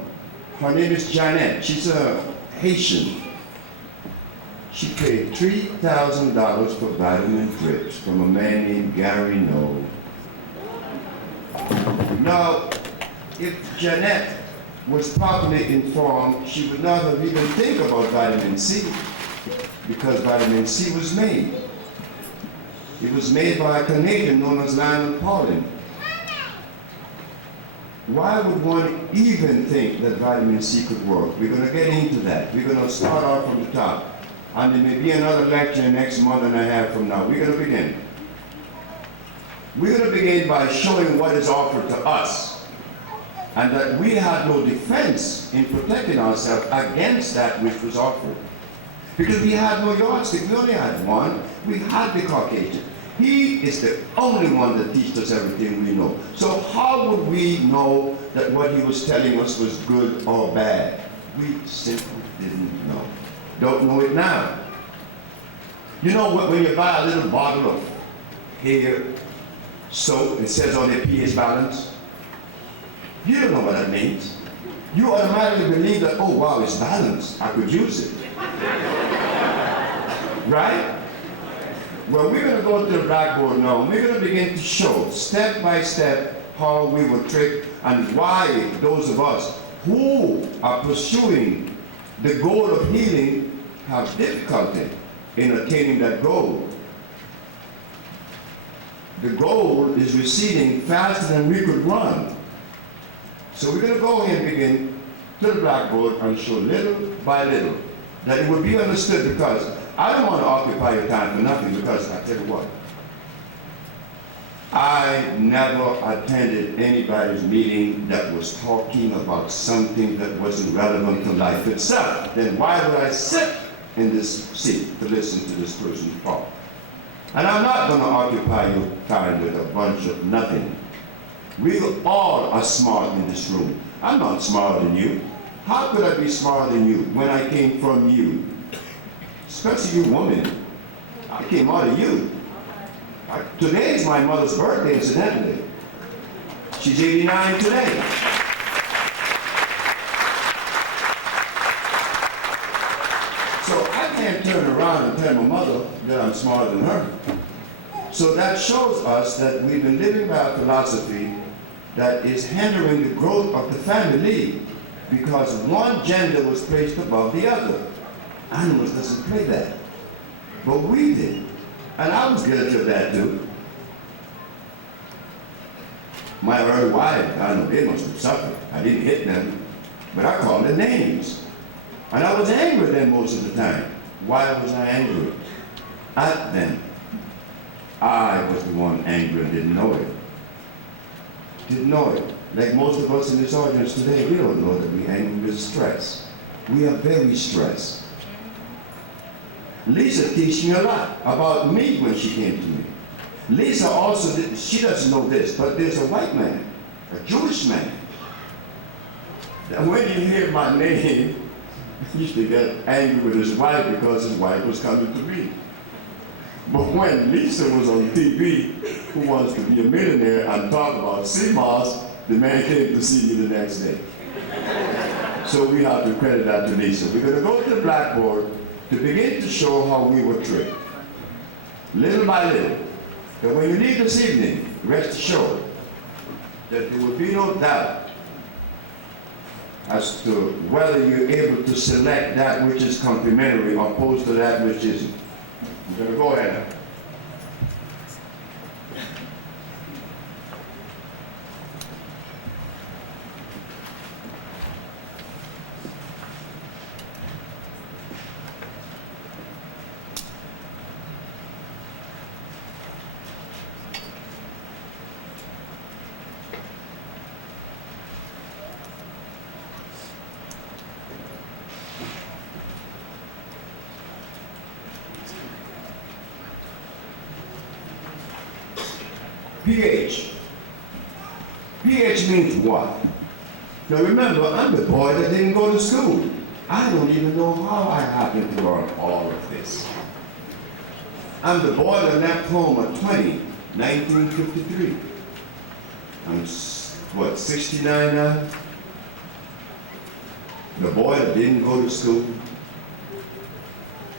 Her name is Janet. She's a Haitian. She paid $3,000 for vitamin drips from a man named Gary No. Now, if Janet was properly informed, she would not have even think about vitamin C, because vitamin C was made. It was made by a Canadian known as Lionel Pauling. Why would one even think that vitamin C could work? We're going to get into that. We're going to start off from the top. And there may be another lecture next month and a half from now. We're going to begin. We're going to begin by showing what is offered to us, and that we had no defense in protecting ourselves against that which was offered. Because we had no yardstick, we only had one. We had the Caucasian. He is the only one that teaches us everything we know. So how would we know that what he was telling us was good or bad? We simply didn't know. Don't know it now. You know what, when you buy a little bottle of hair soap, it says on the pH balance? You don't know what that means. You automatically believe that, oh wow, it's balanced, I could use it. Right? Well, we're going to go to the blackboard now, and we're going to begin to show step by step how we were tricked and why those of us who are pursuing the goal of healing have difficulty in attaining that goal. The goal is receding faster than we could run. So we're going to go ahead and begin to the blackboard and show little by little that it will be understood, because I don't want to occupy your time for nothing, because I tell you what, I never attended anybody's meeting that was talking about something that wasn't relevant to life itself. Then why would I sit in this seat to listen to this person talk? And I'm not going to occupy your time with a bunch of nothing. We all are smart in this room. I'm not smarter than you. How could I be smarter than you when I came from you? Especially you women. I came out of you. Today is my mother's birthday, incidentally. She's 89 today. So I can't turn around and tell my mother that I'm smarter than her. So that shows us that we've been living by a philosophy that is hindering the growth of the family, because one gender was placed above the other. Animals doesn't play that. But we did. And I was guilty of that too. My early wife, I know they must have suffered. I didn't hit them, but I called them names. And I was angry at them most of the time. Why was I angry at them? I was the one angry and didn't know it. Didn't know it. Like most of us in this audience today, we don't know that we're angry with stress. We are very stressed. Lisa teach me a lot about me when she came to me. Lisa also, she doesn't know this, but there's a white man, a Jewish man. And when you hear my name, he used to get angry with his wife because his wife was coming to me. But when Lisa was on TV, Who Wants to Be a Millionaire, and talked about CMOS, the man came to see me the next day. So we have to credit that to Lisa. We're going to go to the blackboard to begin to show how we were tricked, little by little. And when you leave this evening, rest assured that there will be no doubt as to whether you're able to select that which is complementary opposed to that which isn't. I'm going to go ahead now. pH. pH means what? Now remember, I'm the boy that didn't go to school. I don't even know how I happened to learn all of this. I'm the boy that left home at 20, 1953. I'm, what, 69 now? The boy that didn't go to school.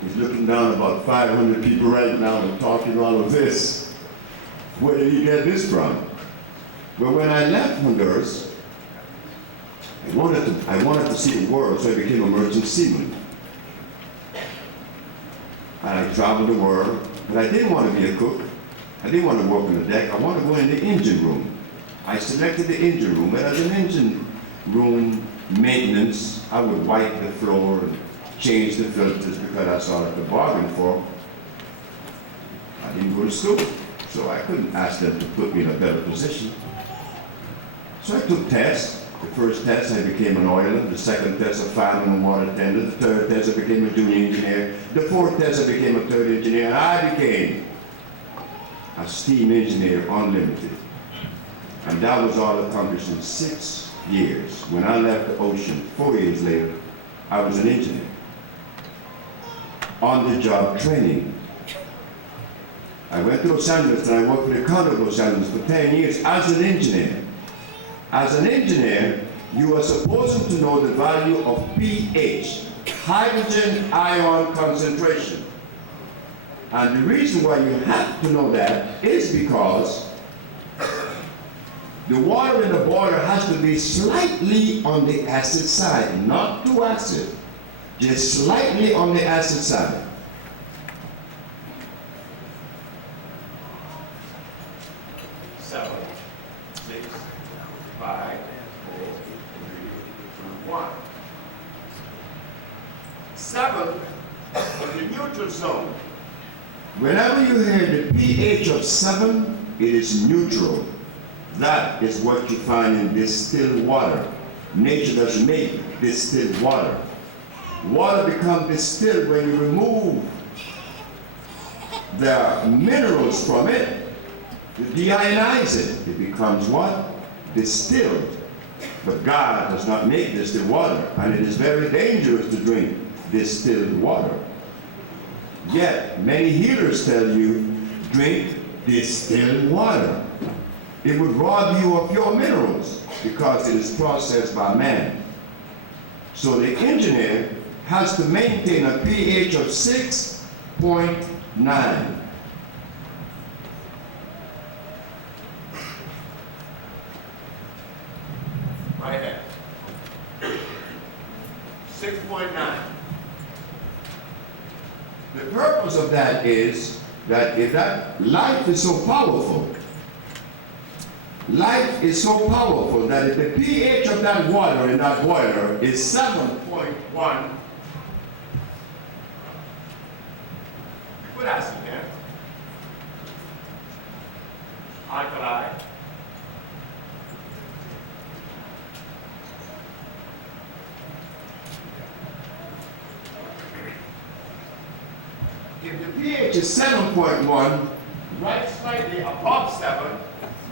He's looking down about 500 people right now and talking all of this. Where did he get this from? Well, when I left Honduras, I wanted to see the world, so I became a merchant seaman. And I traveled the world, but I didn't want to be a cook. I didn't want to work on the deck. I wanted to go in the engine room. I selected the engine room, and as an engine room maintenance, I would wipe the floor and change the filters because that's all I could bargain for. I didn't go to school, so I couldn't ask them to put me in a better position. So I took tests. The first test, I became an oiler. The second test, a fireman and water tender. The third test, I became a junior engineer. The fourth test, I became a third engineer. And I became a steam engineer unlimited. And that was all accomplished in 6 years. When I left the ocean, 4 years later, I was an engineer. On-the-job training. I went to Los Angeles and I worked for the county of Los Angeles for 10 years as an engineer. As an engineer, you are supposed to know the value of pH, hydrogen ion concentration. And the reason why you have to know that is because the water in the boiler has to be slightly on the acid side, not too acid, just slightly on the acid side. Zone. Whenever you hear the pH of 7, it is neutral. That is what you find in distilled water. Nature doesn't make distilled water. Water becomes distilled when you remove the minerals from it. You deionize it. It becomes what? Distilled. But God does not make distilled water, and it is very dangerous to drink distilled water. Yet, many healers tell you, drink distilled water. It would rob you of your minerals because it is processed by man. So the engineer has to maintain a pH of 6.9. Right there. 6.9. The purpose of that is that if that life is so powerful, that if the pH of that water in that boiler is 7.1, put acid there, alkali, if the pH is 7.1, right slightly above 7,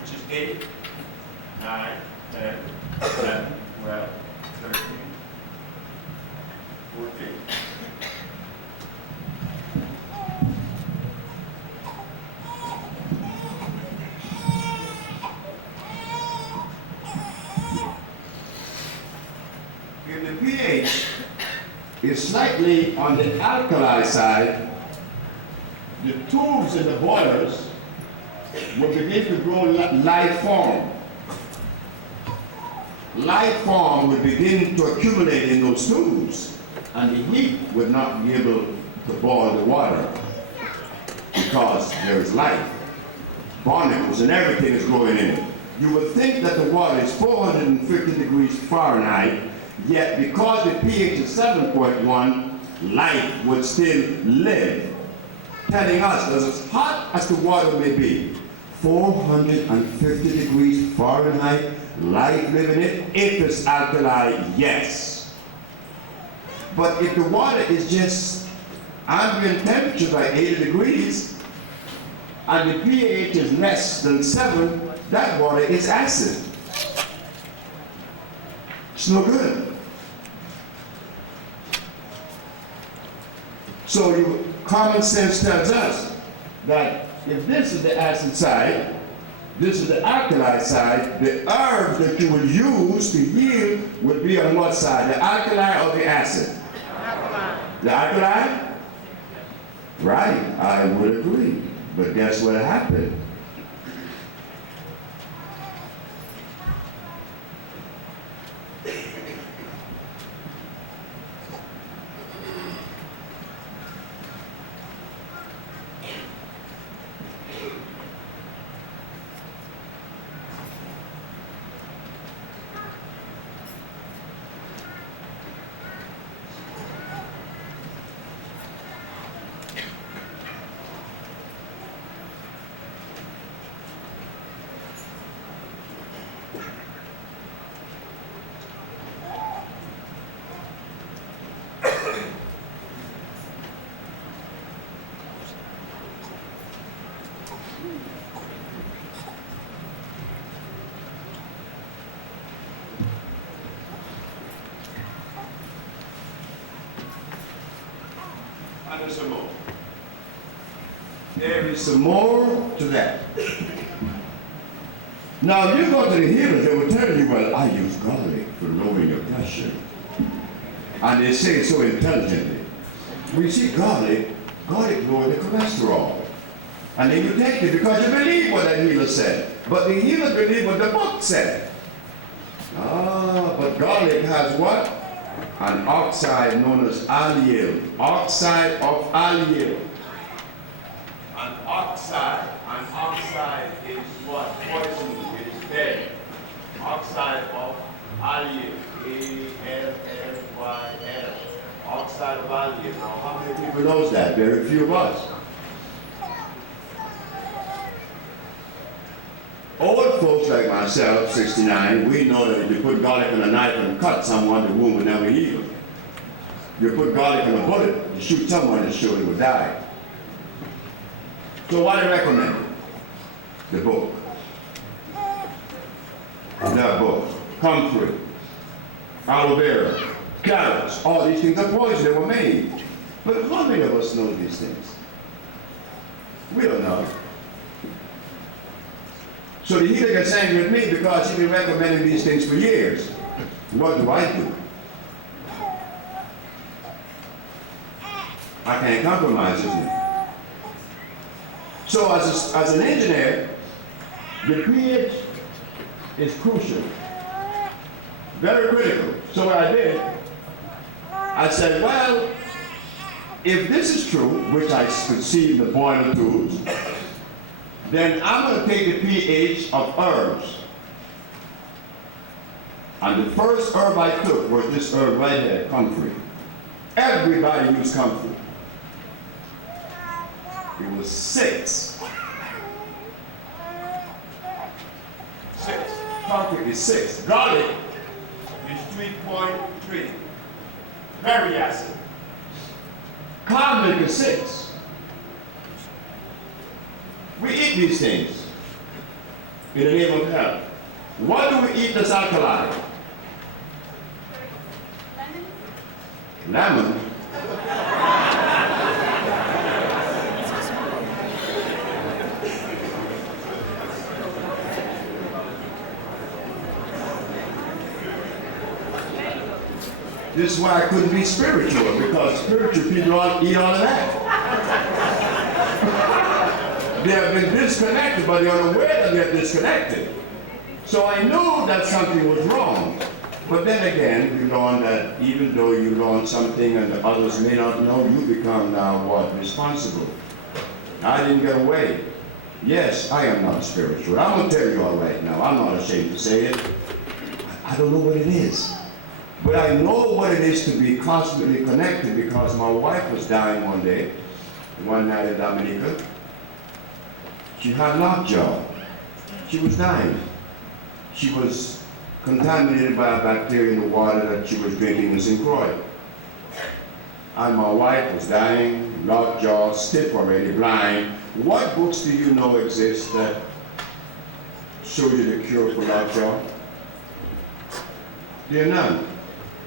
which is 8, 9, 10, 11, 12, 13, 14. If the pH is slightly on the alkali side, the tubes in the boilers will begin to grow light form. Light form will begin to accumulate in those tubes, and the heat would not be able to boil the water because there is light. Barnacles and everything is growing in it. You would think that the water is 450 degrees Fahrenheit, yet because the pH is 7.1, light would still live, telling us that as hot as the water may be, 450 degrees Fahrenheit, light live in it. If it's alkali, yes. But if the water is just ambient temperature by 80 degrees, and the pH is less than 7, that water is acid. It's no good. So common sense tells us that if this is the acid side, this is the alkali side, the herbs that you will use to heal would be on what side? The alkali or the acid? Alkali. The alkali? Right, I would agree. But guess what happened? And there's some more. There is some more to that. Now, you go to the healer, they will tell you, well, I use garlic for lowering your pressure. And they say it so intelligently. We see garlic lowers the cholesterol. And then you take it because you believe what that healer said. But the healer believed what the book said. But garlic has what? An oxide known as allyl. Oxide of allyl. An oxide is what? Poison. It's dead. Oxide of allyl. A-L-L-Y-L. Oxide of allyl. Now, how many people knows that? Very few of us. Old folks like myself, 69, we know that if you put garlic on a knife and cut someone, the wound will never heal. You put garlic in a bullet, you shoot someone, and sure he will die. So what do you recommend? The book. That book. Comfrey, aloe vera, carrots, all these things are poison, they were made. But how many of us know these things? We don't know. So the healer gets angry with me because he's been recommending these things for years. What do? I can't compromise, isn't it? So as an engineer, the pH is crucial, very critical. So what I did, I said, well, if this is true, which I could see in the boiler tubes, then I'm going to take the pH of herbs. And the first herb I took was this herb right here, comfrey. Everybody used comfrey. It was 6. 6. Comfrey is 6. Garlic is 3.3. Very acid. Cod milk is 6. We eat these things in the name of health. What do we eat that's alkaline? Lemon. This is why I couldn't be spiritual, because spiritual people eat all of that. They have been disconnected, but they're unaware that they're disconnected. So I knew that something was wrong. But then again, you learn that even though you learn something and the others may not know, you become now what? Responsible. I didn't get away. Yes, I am not spiritual. I'm going to tell you all right now. I'm not ashamed to say it. I don't know what it is. But I know what it is to be constantly connected, because my wife was dying one night in Dominica. She had lockjaw. She was dying. She was contaminated by a bacteria in the water that she was drinking in St. Croix. And my wife was dying, lockjaw, stiff already, blind. What books do you know exist that show you the cure for lockjaw? There are none.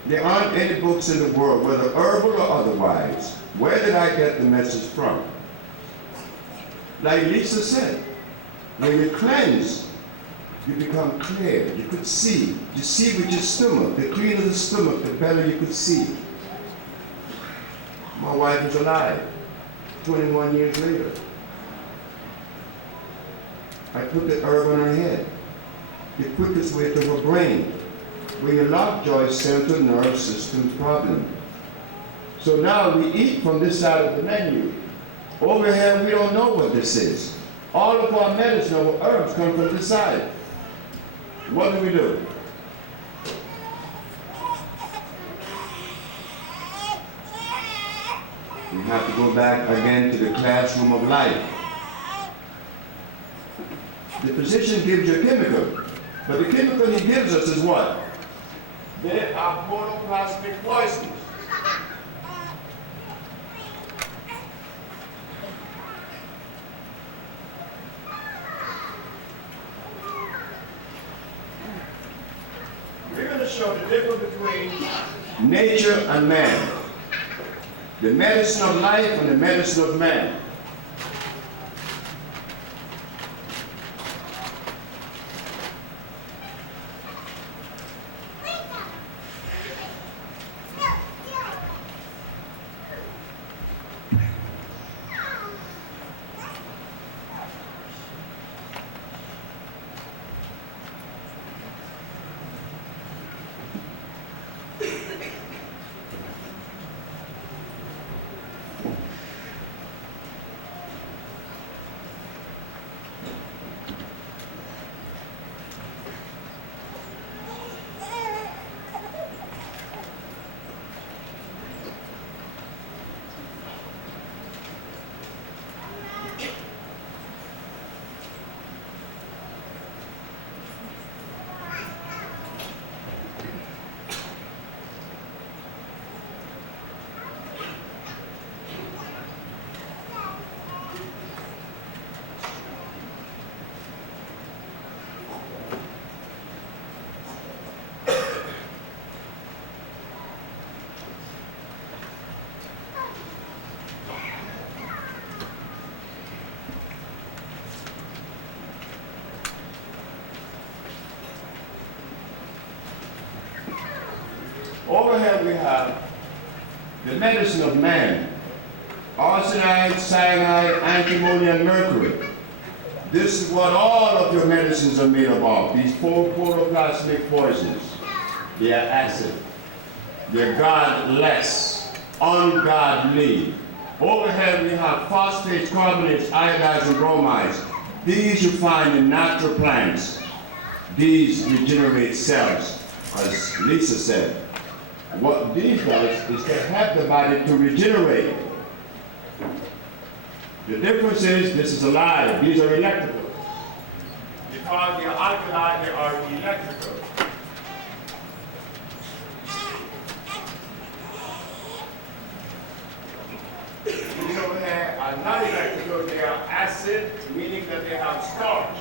There aren't any books in the world, whether herbal or otherwise. Where did I get the message from? Like Lisa said, when you cleanse, you become clear. You could see. You see with your stomach. The cleaner the stomach, the better you could see. My wife is alive, 21 years later. I put the herb on her head, the quickest way to her brain. When your lockjaw is central nervous system problem. So now we eat from this side of the menu. Over here, we don't know what this is. All of our medicine, our herbs come from this side. What do? We have to go back again to the classroom of life. The physician gives you a chemical, but the chemical he gives us is what? They are protoplasmic poisons. We're going to show the difference between nature and man. The medicine of life and the medicine of man. Over here we have the medicine of man. Arsenide, cyanide, antimony, and mercury. This is what all of your medicines are made up of. These four protoplasmic poisons. They are acid. They're godless, ungodly. Over here we have phosphates, carbonates, iodides, and bromides. These you find in natural plants. These regenerate cells, as Lisa said. What these does is to help the body to regenerate. The difference is, this is alive, these are electrical. Because they are alkaline, they are electrical. These over here are not electrical, they are acid, meaning that they have starch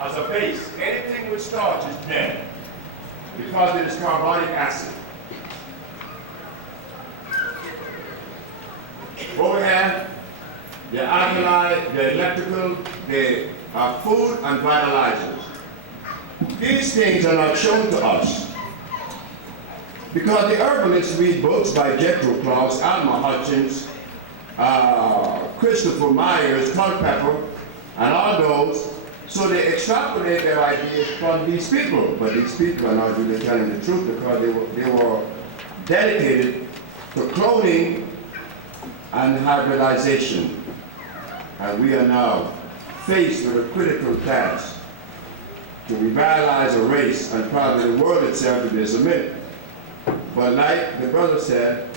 as a base. Anything with starch is dead because it is carbonic acid. Over here, the alkali, the electrical, they are food and vitalizers. These things are not shown to us because the herbalists read books by Jethro Claus, Alma Hutchins, Christopher Myers, Culpepper, and all those. So they extrapolate their ideas from these people, but these people are not really telling the truth because they were dedicated to cloning and hybridization. And we are now faced with a critical task to revitalize a race, and probably the world itself is a myth. But like the brother said,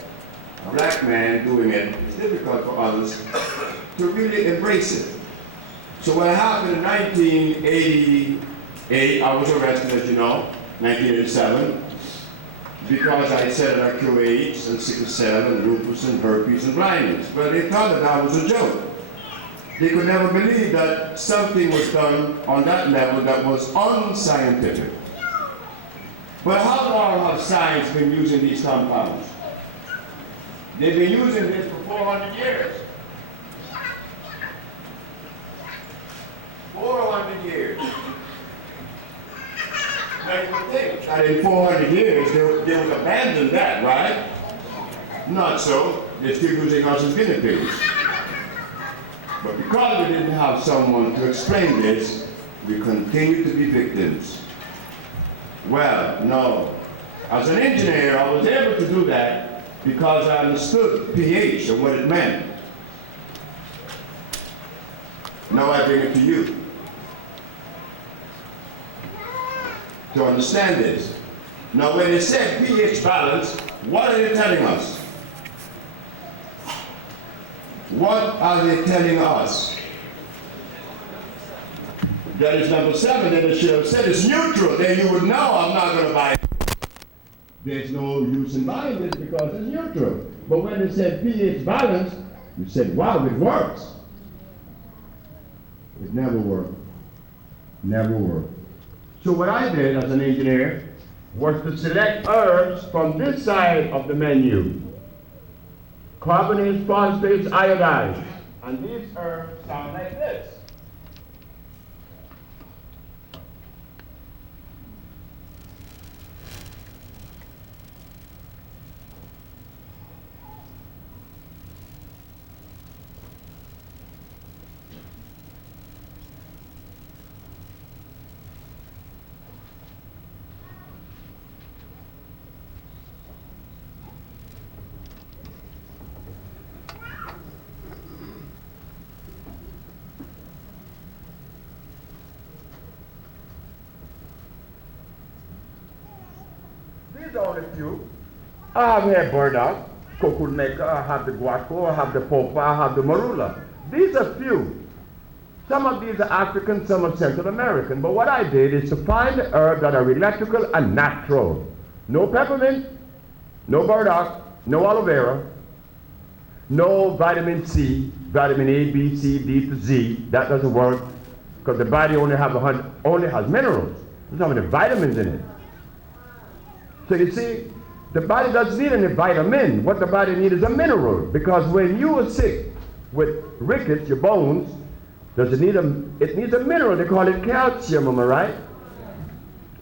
a black man doing it, it's difficult for others to really embrace it. So what happened in 1988, I was arrested, as you know, 1987, because I said that I cure AIDS and sickle cell and lupus and herpes and blindness. But they thought that that was a joke. They could never believe that something was done on that level that was unscientific. But how long have science been using these compounds? They've been using this for 400 years. 400 years. Now you would think that in 400 years they would abandon that, right? Not so. They're still using us as guinea pigs. But because we didn't have someone to explain this, we continue to be victims. Well, no. As an engineer, I was able to do that because I understood pH and what it meant. Now I bring it to you to understand this. Now when they say pH balance, what are they telling us? What are they telling us? That is number 7, then they should have said it's neutral. Then you would know I'm not going to buy it. There's no use in buying this because it's neutral. But when they said pH balance, you said, wow, it works. It never worked. Never worked. So what I did as an engineer was to select herbs from this side of the menu. Carbonates, phosphates, iodized. And these herbs sound like this. These are only few. I have here burdock, cocoonmaker, I have the guaco, I have the popa, I have the marula. These are few. Some of these are African, some are Central American. But what I did is to find the herbs that are electrical and natural. No peppermint, no burdock, no aloe vera, no vitamin C, vitamin A, B, C, D to Z. That doesn't work because the body only has minerals. There's not many vitamins in it. So you see, the body doesn't need any vitamin. What the body needs is a mineral. Because when you are sick with rickets, your bones, it needs a mineral. They call it calcium, am I right?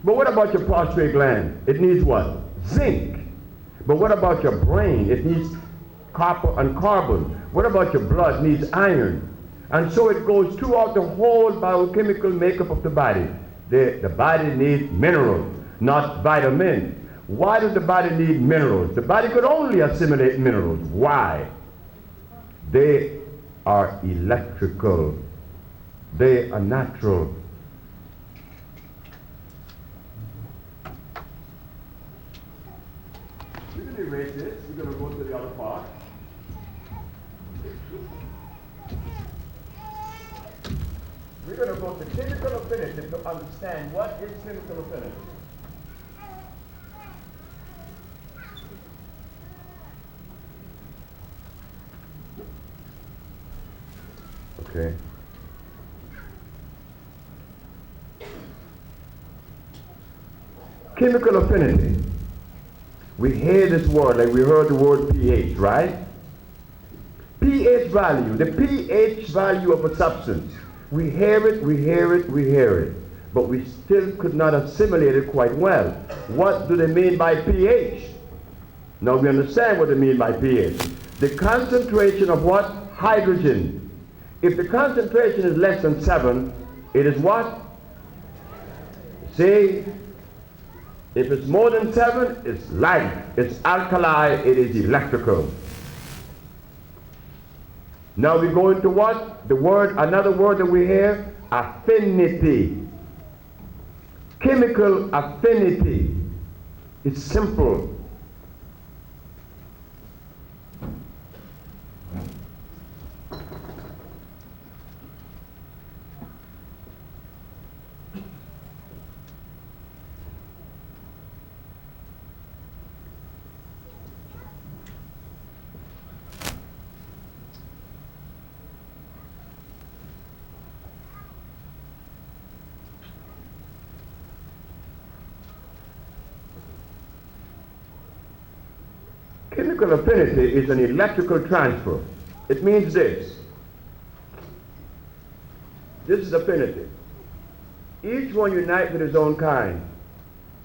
But what about your prostate gland? It needs what? Zinc. But what about your brain? It needs copper and carbon. What about your blood? It needs iron. And so it goes throughout the whole biochemical makeup of the body. The body needs minerals, not vitamin. Why does the body need minerals? The body could only assimilate minerals. Why? They are electrical. They are natural. We're going to erase this. We're going to go to the other part. We're going to go to chemical affinity to understand what is chemical affinity. Okay. Chemical affinity. We hear this word like we heard the word pH, right? pH value, the pH value of a substance. We hear it, we hear it, we hear it. But we still could not assimilate it quite well. What do they mean by pH? Now we understand what they mean by pH. The concentration of what? Hydrogen. If the concentration is less than 7, it is what? See? If it's more than 7, it's light, it's alkali, it is electrical. Now we go into what? The word, another word that we hear, affinity. Chemical affinity. It's simple. Chemical affinity is an electrical transfer. It means this. This is affinity. Each one unites with his own kind.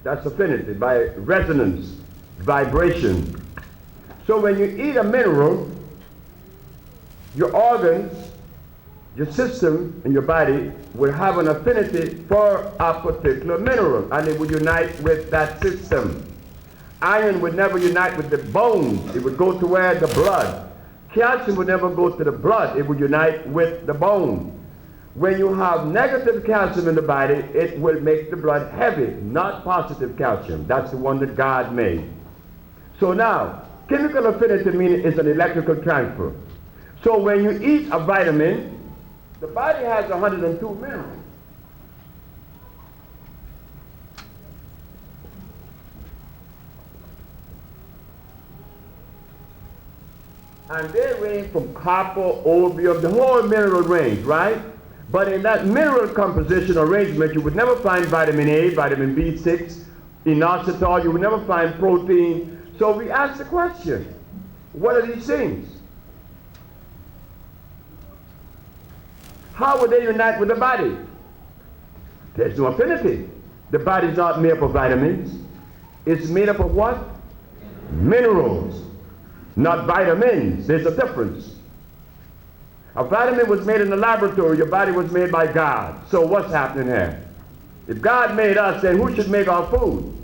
That's affinity by resonance, vibration. So when you eat a mineral, your organs, your system, and your body will have an affinity for a particular mineral, and it will unite with that system. Iron would never unite with the bones. It would go to where the blood. Calcium would never go to the blood. It would unite with the bone. When you have negative calcium in the body, it will make the blood heavy, not positive calcium. That's the one that God made. So now, chemical affinity meaning is an electrical transfer. So when you eat a vitamin, the body has 102 minerals. And they range from copper, opium, the whole mineral range, right? But in that mineral composition arrangement, you would never find vitamin A, vitamin B6, inositol, you would never find protein. So we ask the question, what are these things? How would they unite with the body? There's no affinity. The body's not made up of vitamins. It's made up of what? Minerals. Not vitamins. There's a difference. A vitamin was made in the laboratory. Your body was made by God. So what's happening here? If God made us, then who should make our food?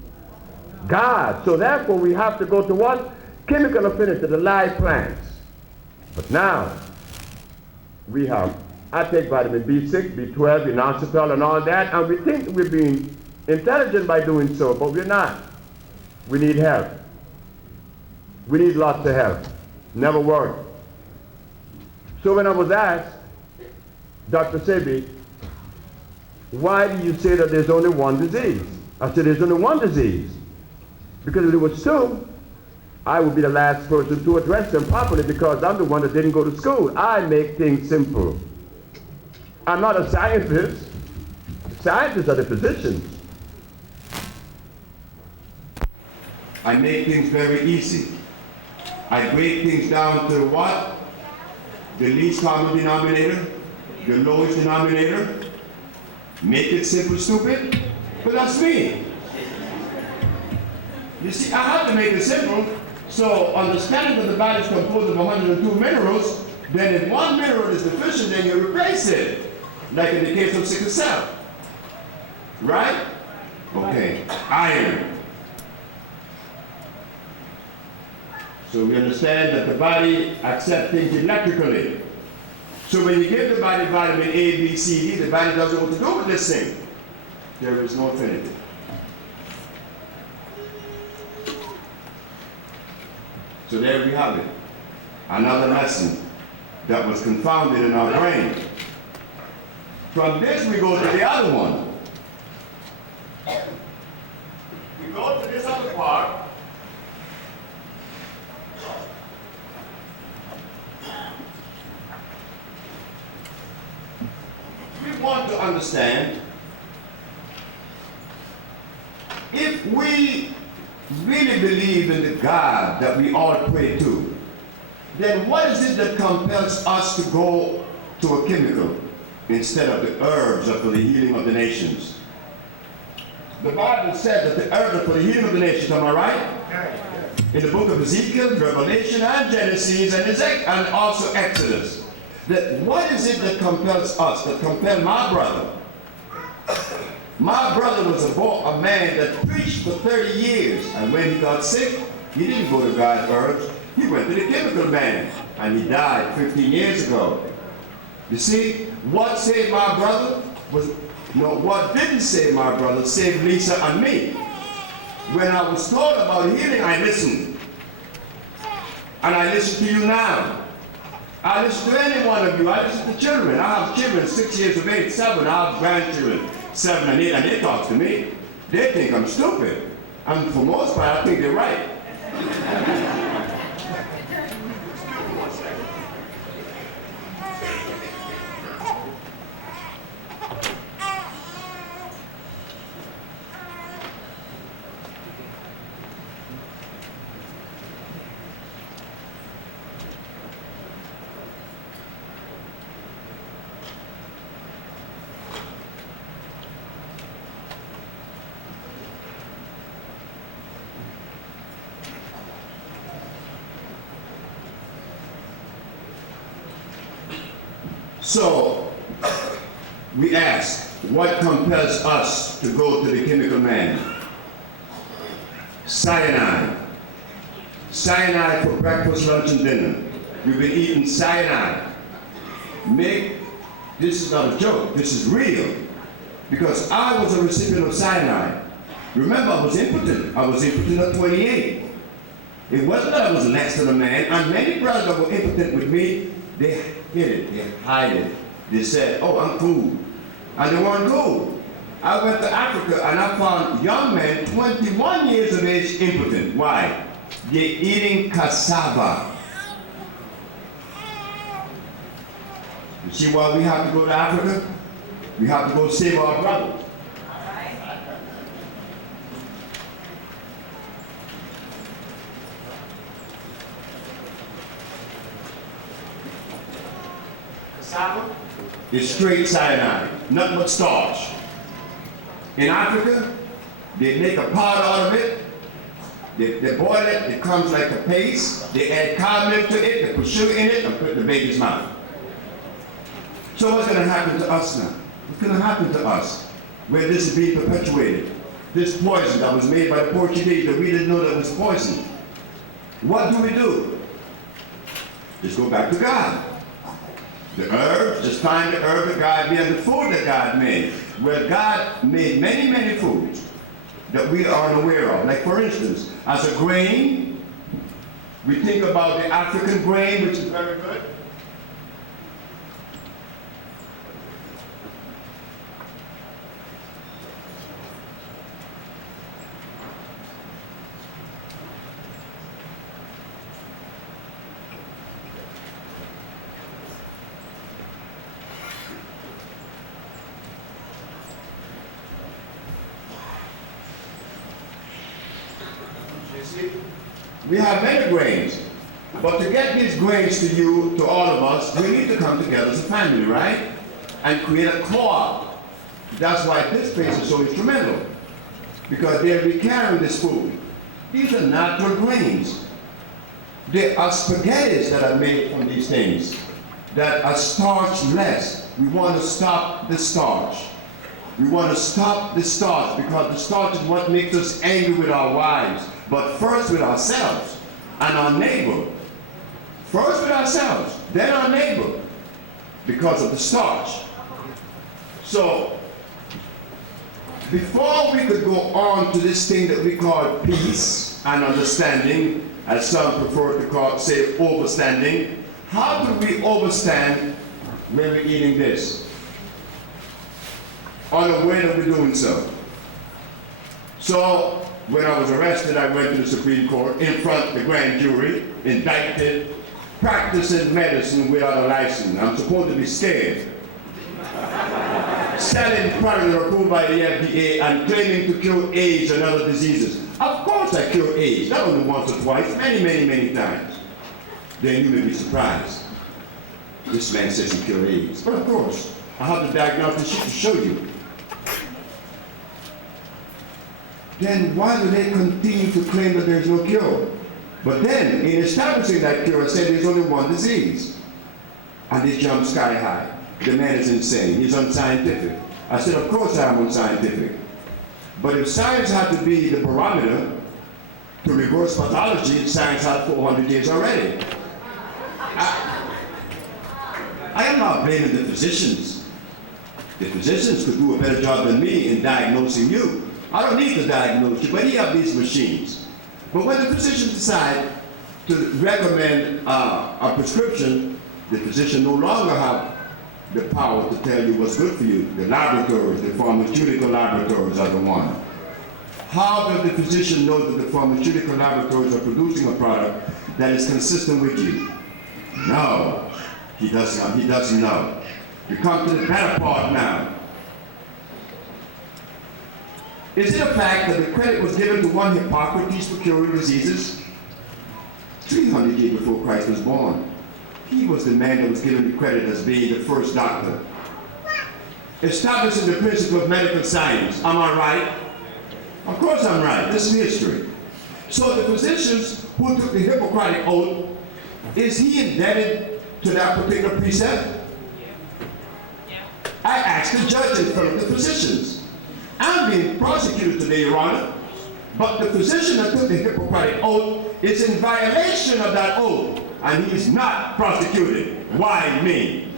God. So therefore we have to go to what? Chemical affinity, the live plants. But now, I take vitamin B6, B12, inositol, and all that, and we think we're being intelligent by doing so, but we're not. We need help. We need lots of help. Never worked. So when I was asked, Dr. Sebi, why do you say that there's only one disease? I said there's only one disease. Because if there was two, I would be the last person to address them properly because I'm the one that didn't go to school. I make things simple. I'm not a scientist. Scientists are the physicians. I make things very easy. I break things down to what? The least common denominator, the lowest denominator. Make it simple, stupid. But that's me. You see, I have to make it simple. So understanding that the body is composed of 102 minerals, then if one mineral is deficient, then you replace it. Like in the case of sickle cell. Right? Okay. Iron. So we understand that the body accepts things electrically. So when you give the body vitamin A, B, C, D, the body doesn't know what to do with this thing. There is no affinity. So there we have it. Another lesson that was confounded in our brain. From this we go to the other one. We go to this other part. want to understand, if we really believe in the God that we all pray to, then what is it that compels us to go to a chemical instead of the herbs are for the healing of the nations? The Bible said that the herbs are for the healing of the nations, am I right? In the book of Ezekiel, Revelation, and Genesis, and also Exodus. That what is it that compels us, that compelled my brother? My brother was a man that preached for 30 years, and when he got sick, he didn't go to God's herbs, he went to the chemical man, and he died 15 years ago. You see, what saved my brother was, what didn't save my brother saved Lisa and me. When I was told about healing, I listened. And I listen to you now. I listen to any one of you. I listen to children. I have children 6 years of age, 7. I have grandchildren 7 and 8, and they talk to me. They think I'm stupid. And for most part, I think they're right. So, we ask, what compels us to go to the chemical man? Cyanide. Cyanide for breakfast, lunch, and dinner. You've been eating cyanide. This is not a joke, this is real. Because I was a recipient of cyanide. Remember, I was impotent. I was impotent at 28. It wasn't that I was less than a man, and many brothers that were impotent with me, they hid it, they hide it. They said, oh, I'm cool. And they weren't cool. I went to Africa and I found young men, 21 years of age, impotent. Why? They're eating cassava. You see why we have to go to Africa? We have to go save our brothers. Cassava is straight cyanide, nothing but starch. In Africa, they make a powder out of it, they boil it, it comes like a paste, they add carbonate to it, they put sugar in it, and put it in the baby's mouth. So what's going to happen to us now? What's going to happen to us where this is being perpetuated? This poison that was made by the Portuguese that we didn't know that was poison. What do? Just go back to God. The herbs, just find the herb that God made and the food that God made. Where God made many, many foods that we are unaware of. Like for instance, as a grain, we think about the African grain, which is very good. We have many grains, but to get these grains to you, to all of us, we need to come together as a family, right? And create a co-op. That's why this place is so instrumental, because they'll be carrying this food. These are natural grains. They are spaghettis that are made from these things, that are starch-less. We want to stop the starch. We want to stop the starch, because the starch is what makes us angry with our wives. But first with ourselves and our neighbor. First with ourselves, then our neighbor, because of the starch. So, before we could go on to this thing that we call peace and understanding, as some prefer to say overstanding, how do we overstand when we're eating this? Unaware that we're doing so. So, when I was arrested, I went to the Supreme Court in front of the grand jury, indicted, practicing medicine without a license. I'm supposed to be scared. selling products that are approved by the FDA and claiming to cure AIDS and other diseases. Of course I cure AIDS, not only once or twice, many, many, many times. Then you may be surprised. This man says he cures AIDS. But of course, I have the diagnostic sheet to show you. Then why do they continue to claim that there's no cure? But then, in establishing that cure, I said there's only one disease. And they jump sky high. The man is insane. He's unscientific. I said, of course I am unscientific. But if science had to be the barometer to reverse pathology, science had 400 years already. I am not blaming the physicians. The physicians could do a better job than me in diagnosing you. I don't need to diagnose you, but you have these machines. But when the physicians decide to recommend a prescription, the physician no longer have the power to tell you what's good for you. The laboratories, the pharmaceutical laboratories are the one. How does the physician know that the pharmaceutical laboratories are producing a product that is consistent with you? No, he doesn't know. You come to the better part now. Is it a fact that the credit was given to one Hippocrates for curing diseases? 300 years before Christ was born. He was the man that was given the credit as being the first doctor. Establishing the principle of medical science. Am I right? Of course I'm right. This is history. So the physicians who took the Hippocratic oath, is he indebted to that particular precept? I asked the judge in front of the physicians. I'm being prosecuted today, Your Honor, but the physician that took the Hippocratic oath is in violation of that oath, and he is not prosecuted. Why me?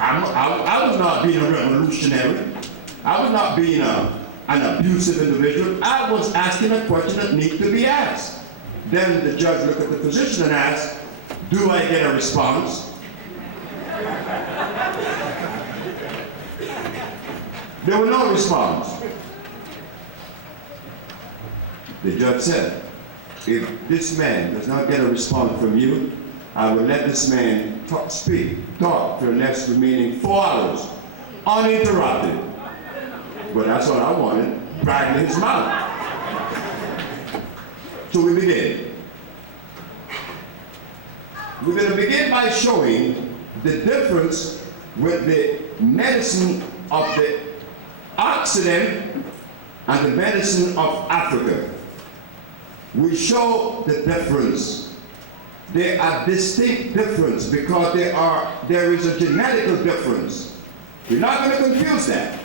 I was not being a revolutionary. I was not being an abusive individual. I was asking a question that needs to be asked. Then the judge looked at the physician and asked, do I get a response? There was no response. The judge said, if this man does not get a response from you, I will let this man talk for the next remaining 4 hours, uninterrupted. But that's what I wanted, dragging his mouth. So we begin. We're going to begin by showing the difference with the medicine of the Occident and the medicine of Africa. We show the difference. They are distinct difference because there is a genetical difference. We're not going to confuse that.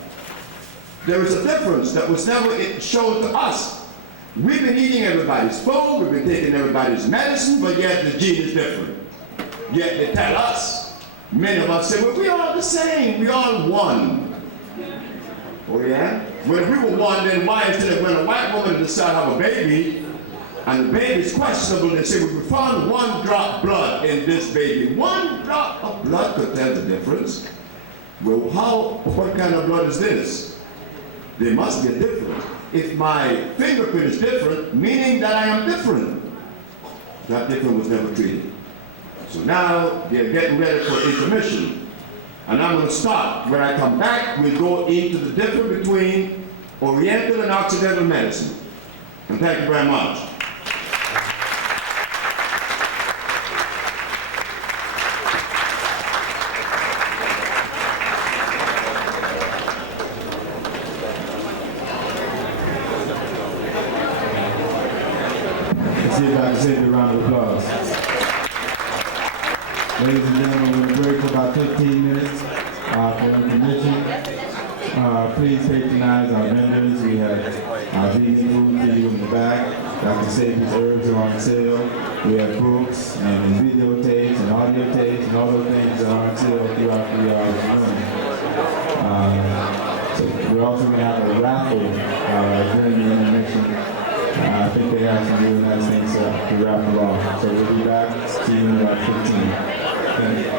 There is a difference that was never shown to us. We've been eating everybody's food, we've been taking everybody's medicine, but yet the gene is different. Yet they tell us, many of us say, well, we all the same, we all one. Oh yeah? When we were one, then why instead of when a white woman decides to have a baby, and the baby is questionable, they say, well, we found 1 drop blood in this baby. 1 drop of blood could tell the difference. Well, what kind of blood is this? There must be a difference. If my fingerprint is different, meaning that I am different. That difference was never treated. So now they're getting ready for intermission. And I'm going to stop. When I come back, we'll go into the difference between Oriental and Occidental medicine. And thank you very much. Let's see if I can save a round of applause. Ladies and gentlemen, we're going to break for about 15 minutes for intermission. Please patronize our vendors. We have our vegan food for you in the back. Dr. Sebi's herbs are on sale. We have books and videotapes and audio tapes and all those things that are on sale throughout the room. So we're also going to have a raffle during the intermission. I think they have some really nice things to wrap it off. So we'll be back. See you in about 15. Thank you.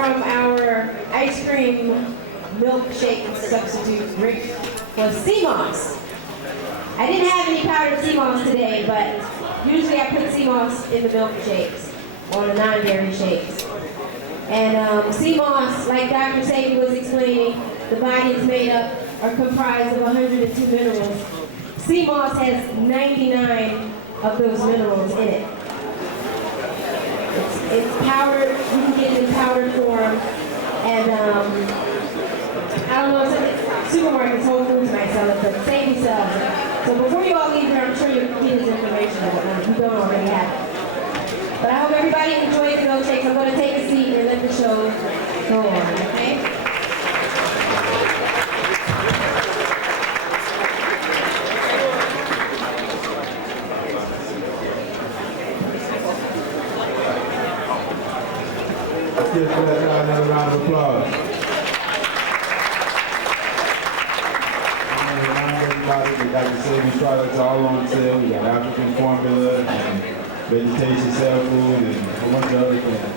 from our ice cream milkshake substitute drink was sea moss. I didn't have any powdered sea moss today, but usually I put sea moss in the milkshakes or the non-dairy shakes. And sea moss, like Dr. Sebi was explaining, the body is made up or comprised of 102 minerals. Sea moss has 99 of those minerals in it. It's powdered, you can get it in powdered form, and I don't know, some supermarkets, Whole Foods might sell it, but Sebi sells it. So before you all leave here, I'm sure you'll get his information if you don't already have it. But I hope everybody enjoyed the milkshakes. I'm going to take a seat and let the show go on, okay? Let's give that guy another round of applause. I want to remind everybody that Dr. Sebi's products are all on sale. We got African formula and vegetation cell food and a bunch of other things.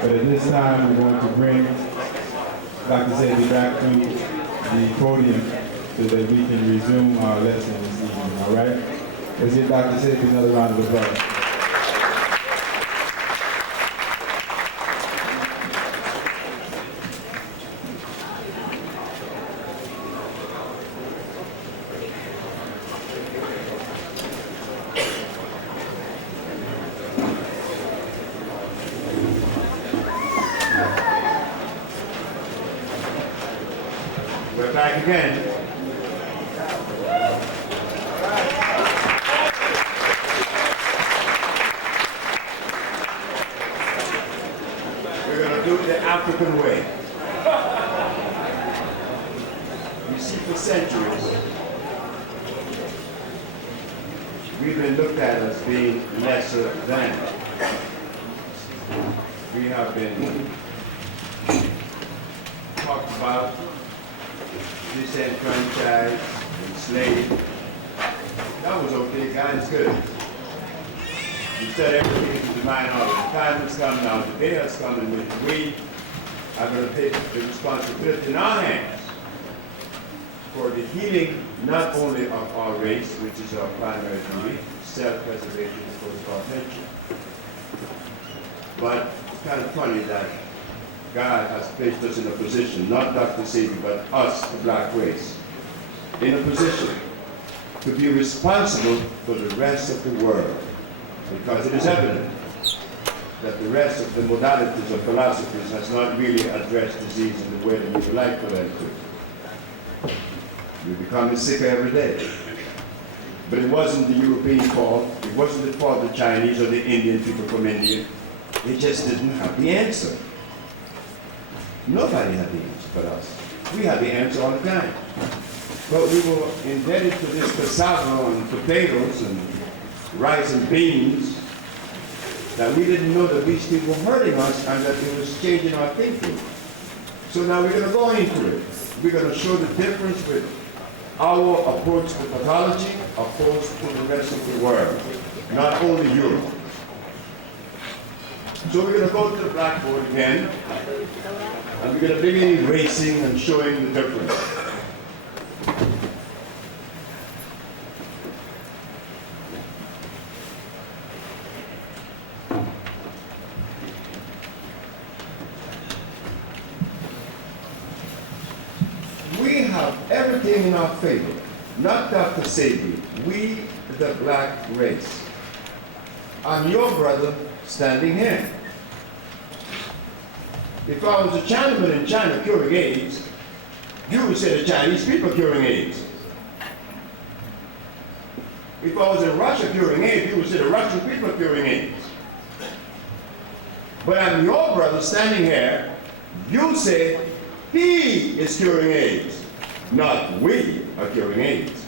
But at this time, we're going to bring Dr. Sebi back to the podium so that we can resume our lesson this evening, all right? Let's give Dr. Sebi another round of applause. We're back again. We're going to do it the African way. You see, for centuries, we've been looked at as being lesser than. We have been talked about, disenfranchised, enslaved. That was okay, God is good. You said everything into the mind of the time has come now, the day has come in which we are going to take the responsibility in our hands for the healing not only of our race, which is our primary duty, self-preservation is of our nature. But it's kind of funny that God has placed us in a position, not Dr. Sebi, but us, the black race, in a position to be responsible for the rest of the world. Because it is evident that the rest of the modalities of philosophies has not really addressed disease in the way that we would like for them to. We're becoming sicker every day. But it wasn't the European fault, it wasn't the fault of the Chinese or the Indian people from India. They just didn't have the answer. Nobody had the answer but us. We had the answer all the time. But we were indebted to this cassava and potatoes and rice and beans that we didn't know that these people were hurting us and that it was changing our thinking. So now we're going to go into it. We're going to show the difference with our approach to pathology opposed to the rest of the world, not only Europe. So we're going to go to the blackboard again, and we're going to begin erasing and showing the difference. We have everything in our favor, not Dr. Sebi, we the black race. I'm your brother standing here. If I was a Chinaman in China curing AIDS, you would say the Chinese people curing AIDS. If I was in Russia curing AIDS, you would say the Russian people curing AIDS. But I'm your brother standing here, you say he is curing AIDS, not we are curing AIDS.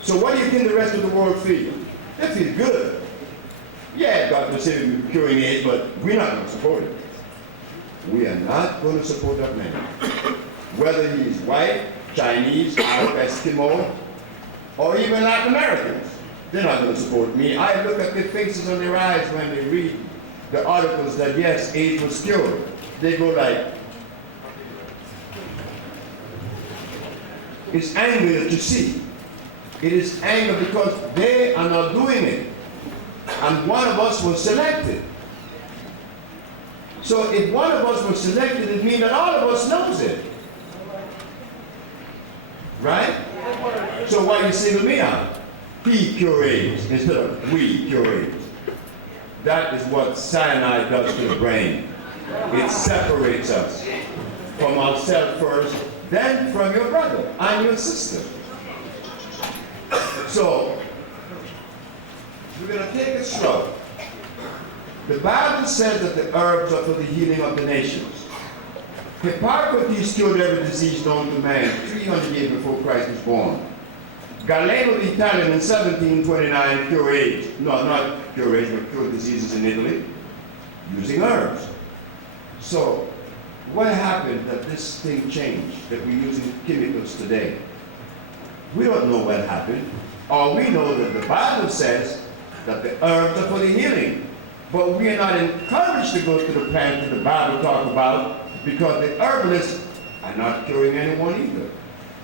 So what do you think the rest of the world feel? They feel good. Yeah, God will say we're curing AIDS, but we're not going to support it. We are not going to support that man. Whether he is white, Chinese, Arab, Eskimo, or even Latin Americans. They're not going to support me. I look at the faces on their eyes when they read the articles that yes, AIDS was cured. they go like, it's anger that you see. It is anger because they are not doing it. And one of us was selected. So if one of us was selected, it means that all of us knows it. Right? So why you single me out? He curates instead of we curate. That is what cyanide does to the brain. It separates us from ourselves first, then from your brother and your sister. So, we're going to take it slow. The Bible says that the herbs are for the healing of the nations. Hippocrates cured every disease known to man 300 years before Christ was born. Galeno the Italian in 1729 cured AIDS. No, not cured AIDS, but cured diseases in Italy using herbs. So, what happened that this thing changed, that we're using chemicals today? We don't know what happened. All we know that the Bible says that the herbs are for the healing. But we are not encouraged to go to the plant that the Bible talks about because the herbalists are not curing anyone either.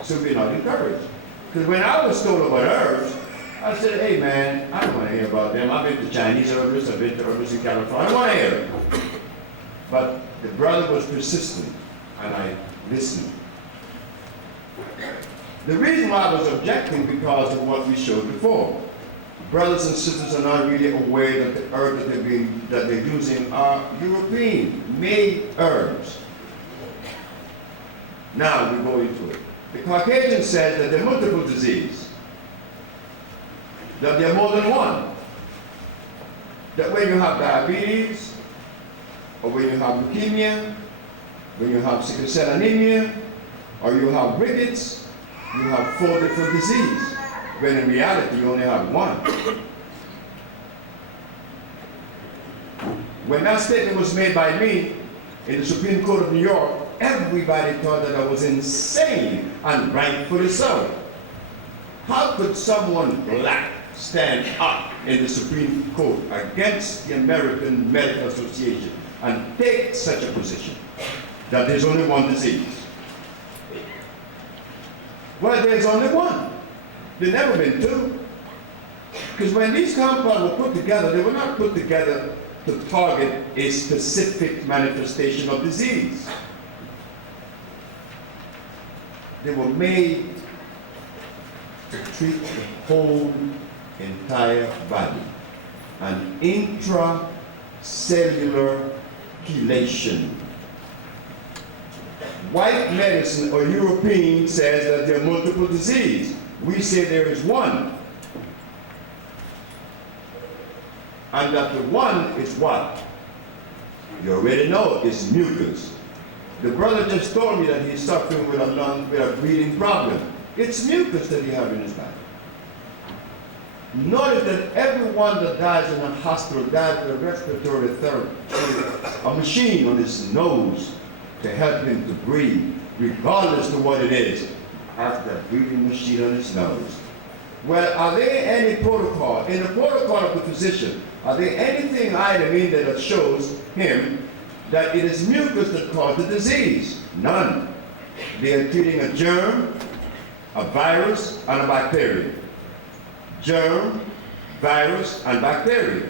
So we're not encouraged. Because when I was told about herbs, I said, hey man, I don't want to hear about them. I've been to Chinese herbalists, I've been to herbalists in California. I don't want to hear it. But the brother was persistent, and I listened. The reason why I was objecting because of what we showed before. Brothers and sisters are not really aware that the herbs that they're using are European-made herbs. Now we go into it. The Caucasian says that there are multiple diseases, that there are more than one. That when you have diabetes, or when you have leukemia, when you have sickle cell anemia, or you have rickets, you have 4 different diseases. When in reality you only have one. When that statement was made by me in the Supreme Court of New York, everybody thought that I was insane, and rightfully so. How could someone black stand up in the Supreme Court against the American Medical Association and take such a position that there's only one disease? Well, there's only one. There's never been 2. Because when these compounds were put together, they were not put together to target a specific manifestation of disease. They were made to treat the whole entire body. An intracellular chelation. White medicine or European says that there are multiple diseases. We say there is one. And that the one is what? You already know, it's mucus. The brother just told me that he's suffering with a breathing problem. It's mucus that he has in his body. Notice that everyone that dies in a hospital dies with a respiratory therapy, a machine on his nose to help him to breathe, regardless of what it is. Has that breathing machine on his nose. Well, are there any protocol, in the protocol of the physician, are there anything item in there that shows him that it is mucus that caused the disease? None. They are treating a germ, a virus, and a bacteria. Germ, virus, and bacteria.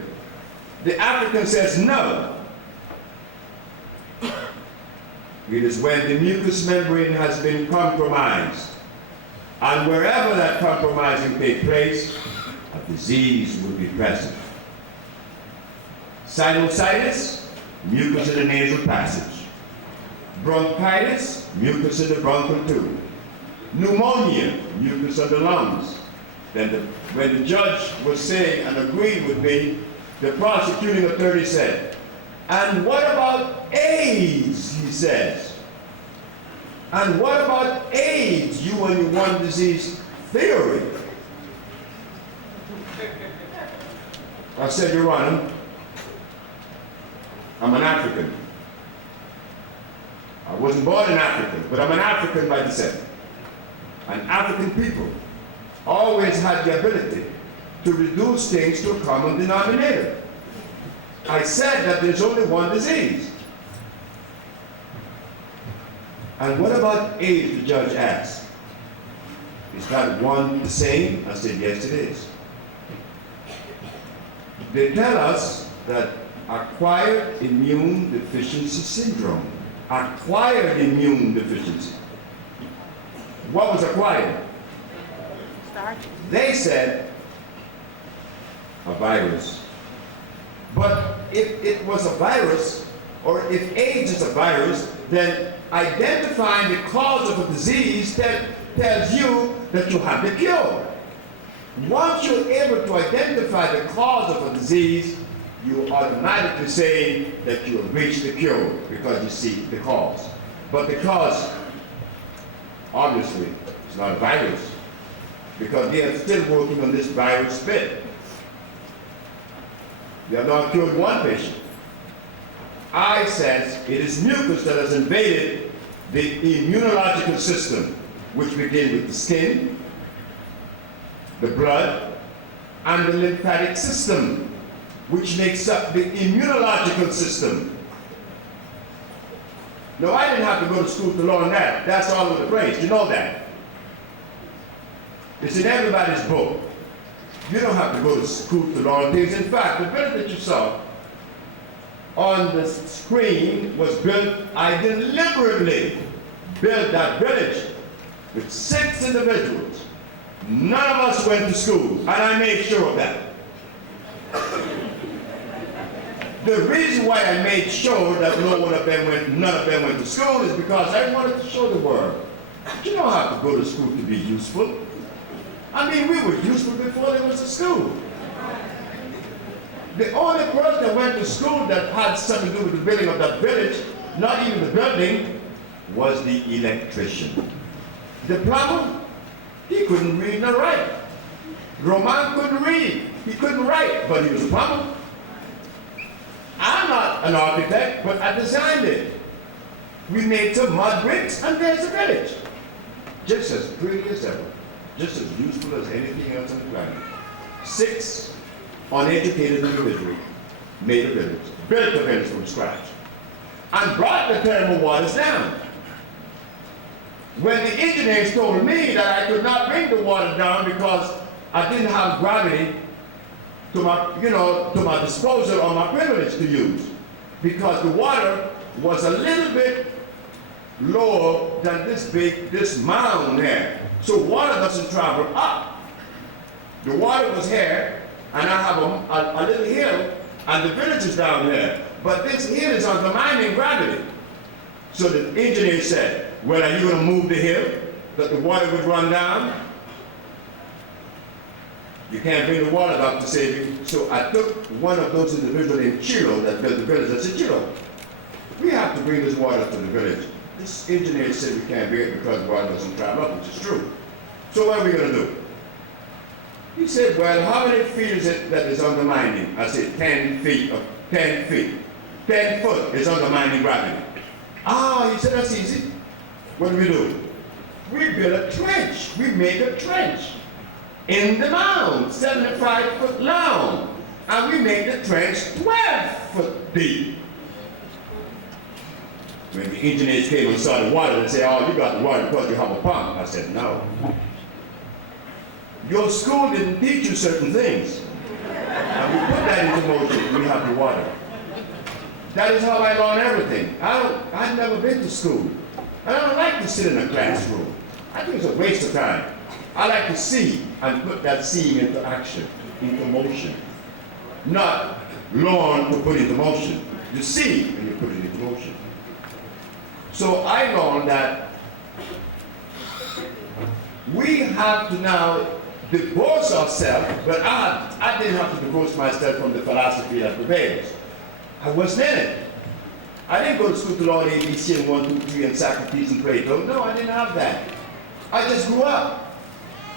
The African says no. It is when the mucous membrane has been compromised. And wherever that compromising takes place, a disease will be present. Sinusitis, mucus in the nasal passage. Bronchitis, mucus in the bronchial tube. Pneumonia, mucus of the lungs. Then when the judge was saying and agreed with me, the prosecuting attorney said, and what about AIDS, he says. And what about AIDS, you and your one disease theory? I said, Your Honor, I'm an African. I wasn't born an African, but I'm an African by descent. And African people always had the ability to reduce things to a common denominator. I said that there's only one disease. And what about AIDS, the judge asked. Is that one the same? I said, yes, it is. They tell us that acquired immune deficiency syndrome. Acquired immune deficiency. What was acquired? They said a virus. But if it was a virus, or if AIDS is a virus, then identifying the cause of a disease tells you that you have the cure. Once you're able to identify the cause of a disease, you automatically say that you have reached the cure because you see the cause. But the cause, obviously, is not a virus, because they are still working on this virus bit. They have not cured one patient. I says it is mucus that has invaded the immunological system, which begins with the skin, the blood, and the lymphatic system, which makes up the immunological system. No, I didn't have to go to school to learn that. That's all over the place. You know that. It's in everybody's book. You don't have to go to school to learn things. In fact, the village that you saw on the screen was built, I deliberately built that village with 6 individuals. None of us went to school, and I made sure of that. The reason why I made sure that none of them went to school is because I wanted to show the world. You don't have to go to school to be useful. I mean, we were useful before there was a school. The only person that went to school that had something to do with the building of that village, not even the building, was the electrician. The plumber, he couldn't read nor write. Roman couldn't read, he couldn't write, but he was a plumber. I'm not an architect, but I designed it. We made some mud bricks, and there's a village. Just as pretty as ever, just as useful as anything else on the planet. 6 uneducated individuals made a village, built the village from scratch, and brought the thermal waters down. When the engineers told me that I could not bring the water down because I didn't have gravity to my disposal or my privilege to use, because the water was a little bit lower than this mound here. So water doesn't travel up. The water was here, and I have a little hill, and the village is down here. But this hill is undermining gravity. So the engineer said, well, are you going to move the hill that the water would run down? You can't bring the water, Dr. Sebi. So I took one of those individuals in Chilo that built the village. I said, Chilo, we have to bring this water to the village. This engineer said we can't bring it because the water doesn't travel up, which is true. So what are we going to do? He said, well, how many feet is it that is undermining? I said, 10 feet. 10 feet. 10 foot is undermining gravity. Ah, he said, that's easy. What do? We built a trench. We made a trench in the mound, 75 foot long. And we made the trench 12 foot deep. When the engineers came and saw the water, they said, oh, you got the water because you have a pump. I said, no. Your school didn't teach you certain things. And we put that into motion, we have the water. That is how I learn everything. I've never been to school. I don't like to sit in a classroom. I think it's a waste of time. I like to see and put that seeing into action, into motion. Not learn to put into motion. You see and you put it into motion. So I learned that we have to now divorce ourselves, but I didn't have to divorce myself from the philosophy that prevails. I wasn't in it. I didn't go to school to learn ABC and 1, 2, 3 and Socrates and Plato. No, I didn't have that. I just grew up.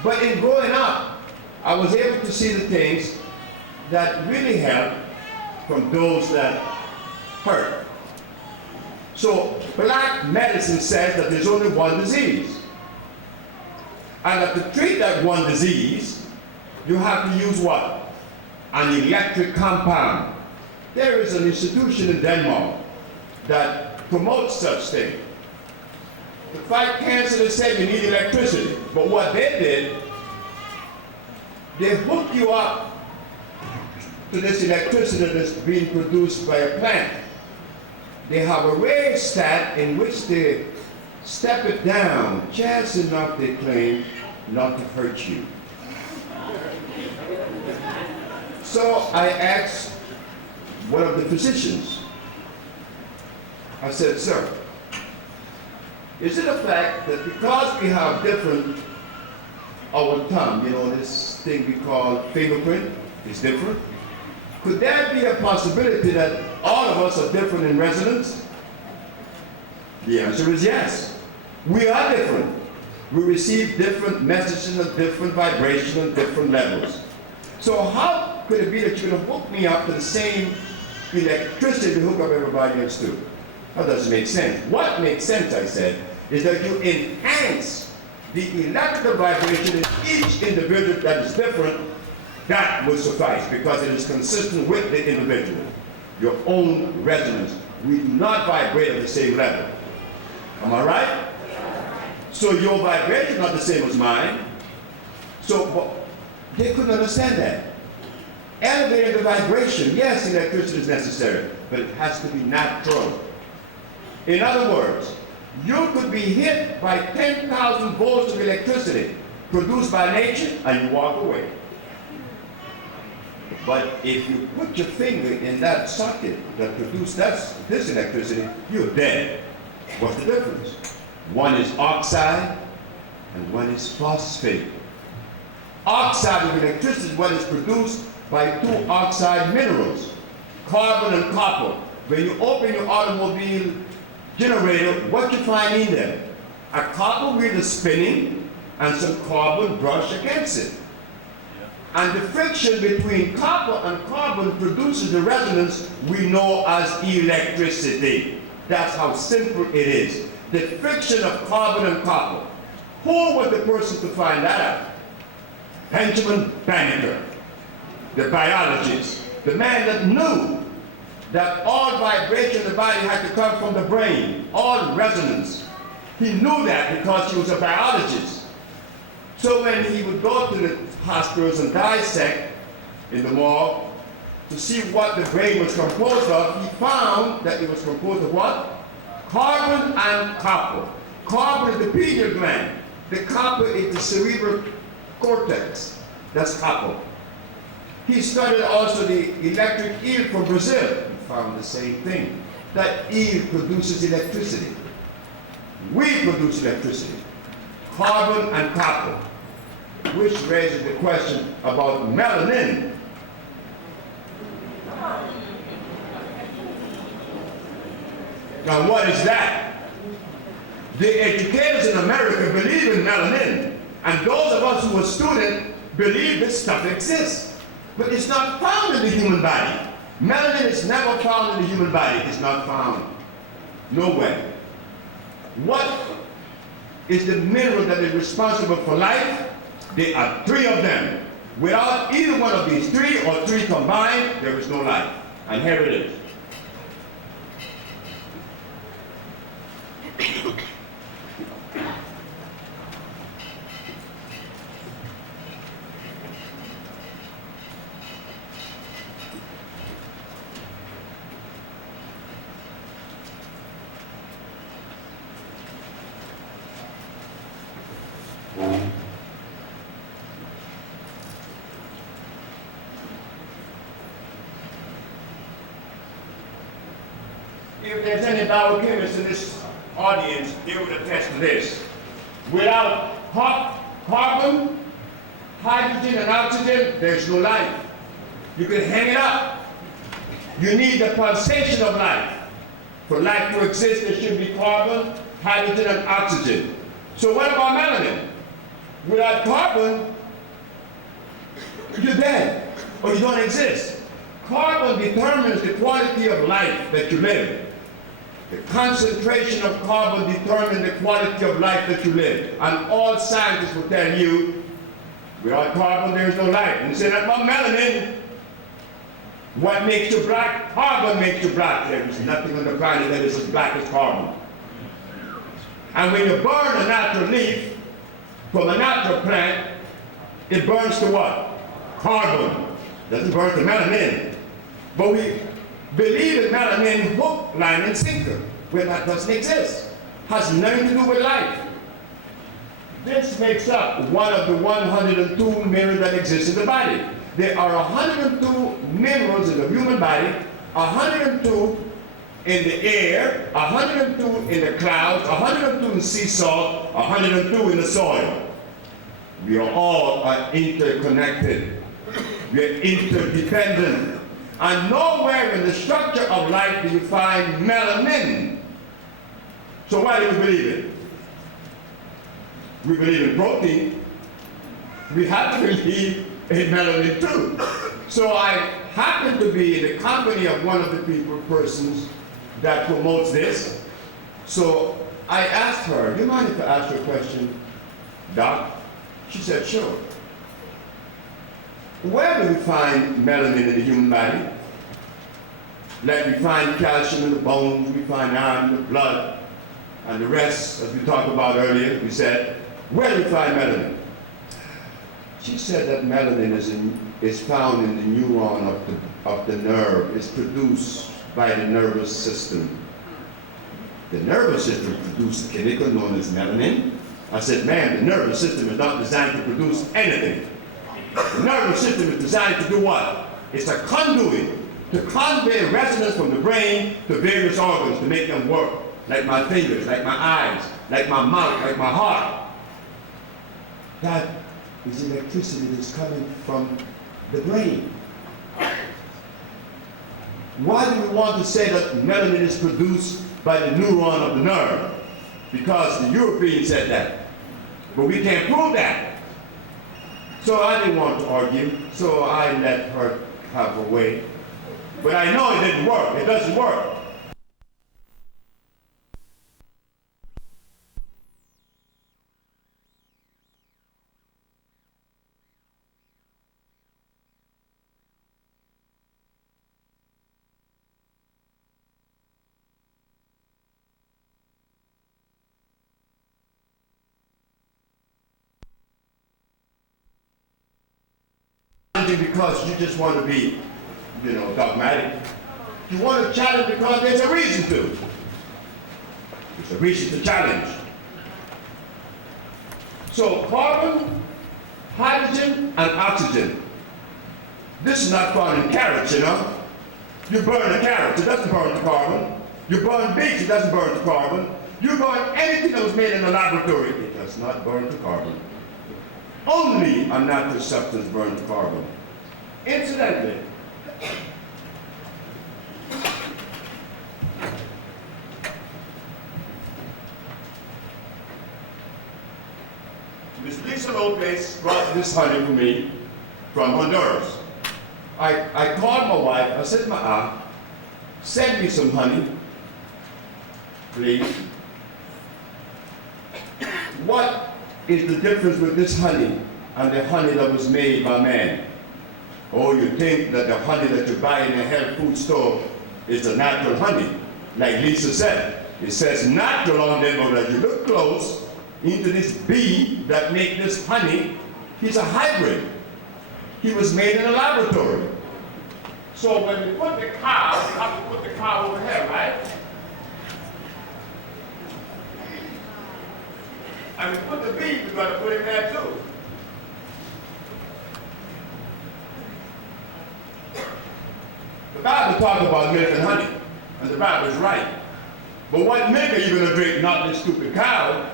But in growing up, I was able to see the things that really help from those that hurt. So black medicine says that there's only one disease. And that to treat that one disease, you have to use what? An electric compound. There is an institution in Denmark that promotes such thing. to fight cancer, they said you need electricity. But what they did, they hook you up to this electricity that's being produced by a plant. They have a rheostat in which they step it down just enough, they claim, not to hurt you. So I asked one of the physicians, I said, sir, is it a fact that because we have different, our thumb, you know, this thing we call fingerprint is different? Could there be a possibility that all of us are different in resonance? The answer is yes. We are different. We receive different messages and different vibrations and different levels. So how could it be that you're going to hook me up to the same electricity to hook up everybody else to? That doesn't make sense. What makes sense, I said, is that you enhance the electrical vibration in each individual that is different. That will suffice because it is consistent with the individual. Your own resonance. We do not vibrate at the same level. Am I right? So your vibration is not the same as mine. So but they couldn't understand that. Elevating the vibration, yes, electricity is necessary, but it has to be natural. In other words, you could be hit by 10,000 volts of electricity produced by nature and you walk away. But if you put your finger in that socket that produced this electricity, you're dead. What's the difference? One is oxide and one is phosphate. Oxide of electricity is what is produced by two oxide minerals, carbon and copper. When you open your automobile generator, what you find in there? A copper wheel is spinning and some carbon brush against it. And the friction between copper and carbon produces the resonance we know as electricity. That's how simple it is. The friction of carbon and copper. Who was the person to find that out? Benjamin Banneker, the biologist, the man that knew that all vibration in the body had to come from the brain, all resonance. He knew that because he was a biologist. So when he would go to the hospitals and dissect in the morgue to see what the brain was composed of, he found that it was composed of what? Carbon and copper. Carbon is the pineal gland. The copper is the cerebral cortex. That's copper. He studied also the electric eel from Brazil. He found the same thing. That eel produces electricity. We produce electricity. Carbon and copper. Which raises the question about melanin. Now what is that? The educators in America believe in melanin, and those of us who are students believe this stuff exists. But it's not found in the human body. Melanin is never found in the human body. It's not found nowhere. What is the mineral that is responsible for life? There are three of them. Without either one of these three or three combined, there is no life. And here it is. If there's any biochemists in this audience, they would attest to this. Without carbon, hydrogen, and oxygen, there's no life. You can hang it up. You need the pulsation of life. For life to exist, there should be carbon, hydrogen, and oxygen. So what about melanin? Without carbon, you're dead, or you don't exist. Carbon determines the quality of life that you live. The concentration of carbon determines the quality of life that you live. And all scientists will tell you, without carbon there is no life. And you say that about melanin, what makes you black? Carbon makes you black. There is nothing on the planet that is as black as carbon. And when you burn a natural leaf from a natural plant, it burns to what? Carbon. Doesn't burn to melanin. But we believe in melanin hook, line, and sinker, where that doesn't exist. Has nothing to do with life. This makes up one of the 102 minerals that exist in the body. There are 102 minerals in the human body, 102 in the air, 102 in the clouds, 102 in sea salt, 102 in the soil. We are all interconnected. We are interdependent. And nowhere in the structure of life do you find melanin. So why do we believe it? We believe in protein. We have to believe in melanin too. So I happen to be in the company of one of the persons that promotes this. So I asked her, do you mind if I ask you a question, Doc? She said, sure. Where do we find melanin in the human body? Like we find calcium in the bones, we find iron in the blood, and the rest, as we talked about earlier, we said, where do we find melanin? She said that melanin is found in the neuron of the nerve. It's produced by the nervous system. The nervous system produces a chemical known as melanin. I said, man, the nervous system is not designed to produce anything. The nervous system is designed to do what? It's a conduit to convey resonance from the brain to various organs to make them work. Like my fingers, like my eyes, like my mouth, like my heart. That is electricity that's coming from the brain. Why do we want to say that melanin is produced by the neuron of the nerve? Because the Europeans said that. But we can't prove that. So I didn't want to argue, so I let her have her way. But I know it didn't work. It doesn't work. Because you just want to be, dogmatic. You want to challenge because there's a reason to. There's a reason to challenge. So carbon, hydrogen, and oxygen. This is not found in carrots, You burn a carrot, it doesn't burn the carbon. You burn beets, it doesn't burn the carbon. You burn anything that was made in a laboratory, it does not burn the carbon. Only a natural substance burns carbon. Incidentally, Miss Lisa Lopez brought this honey for me from Honduras. I called my wife, I said, send me some honey, please. What is the difference with this honey and the honey that was made by man? Oh, you think that the honey that you buy in a health food store is a natural honey. Like Lisa said, it says natural on there, but as you look close into this bee that makes this honey, he's a hybrid. He was made in a laboratory. So when we put the cow, we have to put the cow over here, right? And we put the bee, we've got to put it there too. The Bible talks about milk and honey, and the Bible is right. But what milk are you going to drink, not this stupid cow?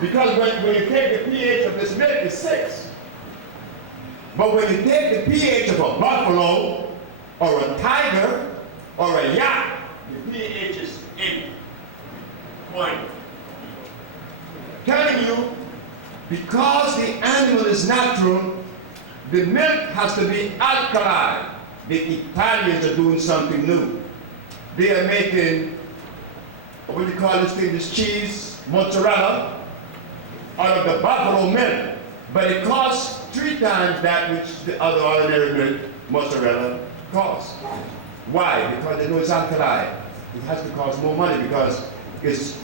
Because when you take the pH of this milk, it's 6. But when you take the pH of a buffalo, or a tiger, or a yak, the pH is 8 point. Telling you, because the animal is natural, the milk has to be alkaline. The Italians are doing something new. They are making, what do you call this thing, this cheese, mozzarella, out of the buffalo milk. But it costs 3 times that which the other ordinary milk, mozzarella, costs. Why? Because they know it's alkaline. It has to cost more money because is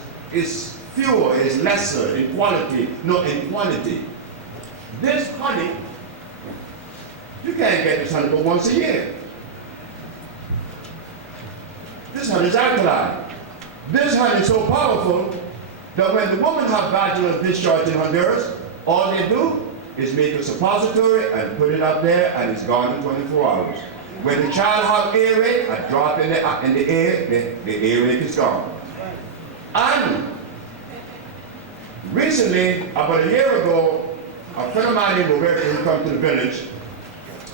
fewer, is lesser in quality, not in quantity. This honey, you can't get this honey but once a year. This honey is alkaline. This honey is so powerful that when the woman has vaginal discharge in Honduras, all they do is make a suppository and put it up there, and it's gone in 24 hours. When the child has earache, a drop in the air, the earache is gone. And recently, about a year ago, a friend of mine named Roberta, who come to the village,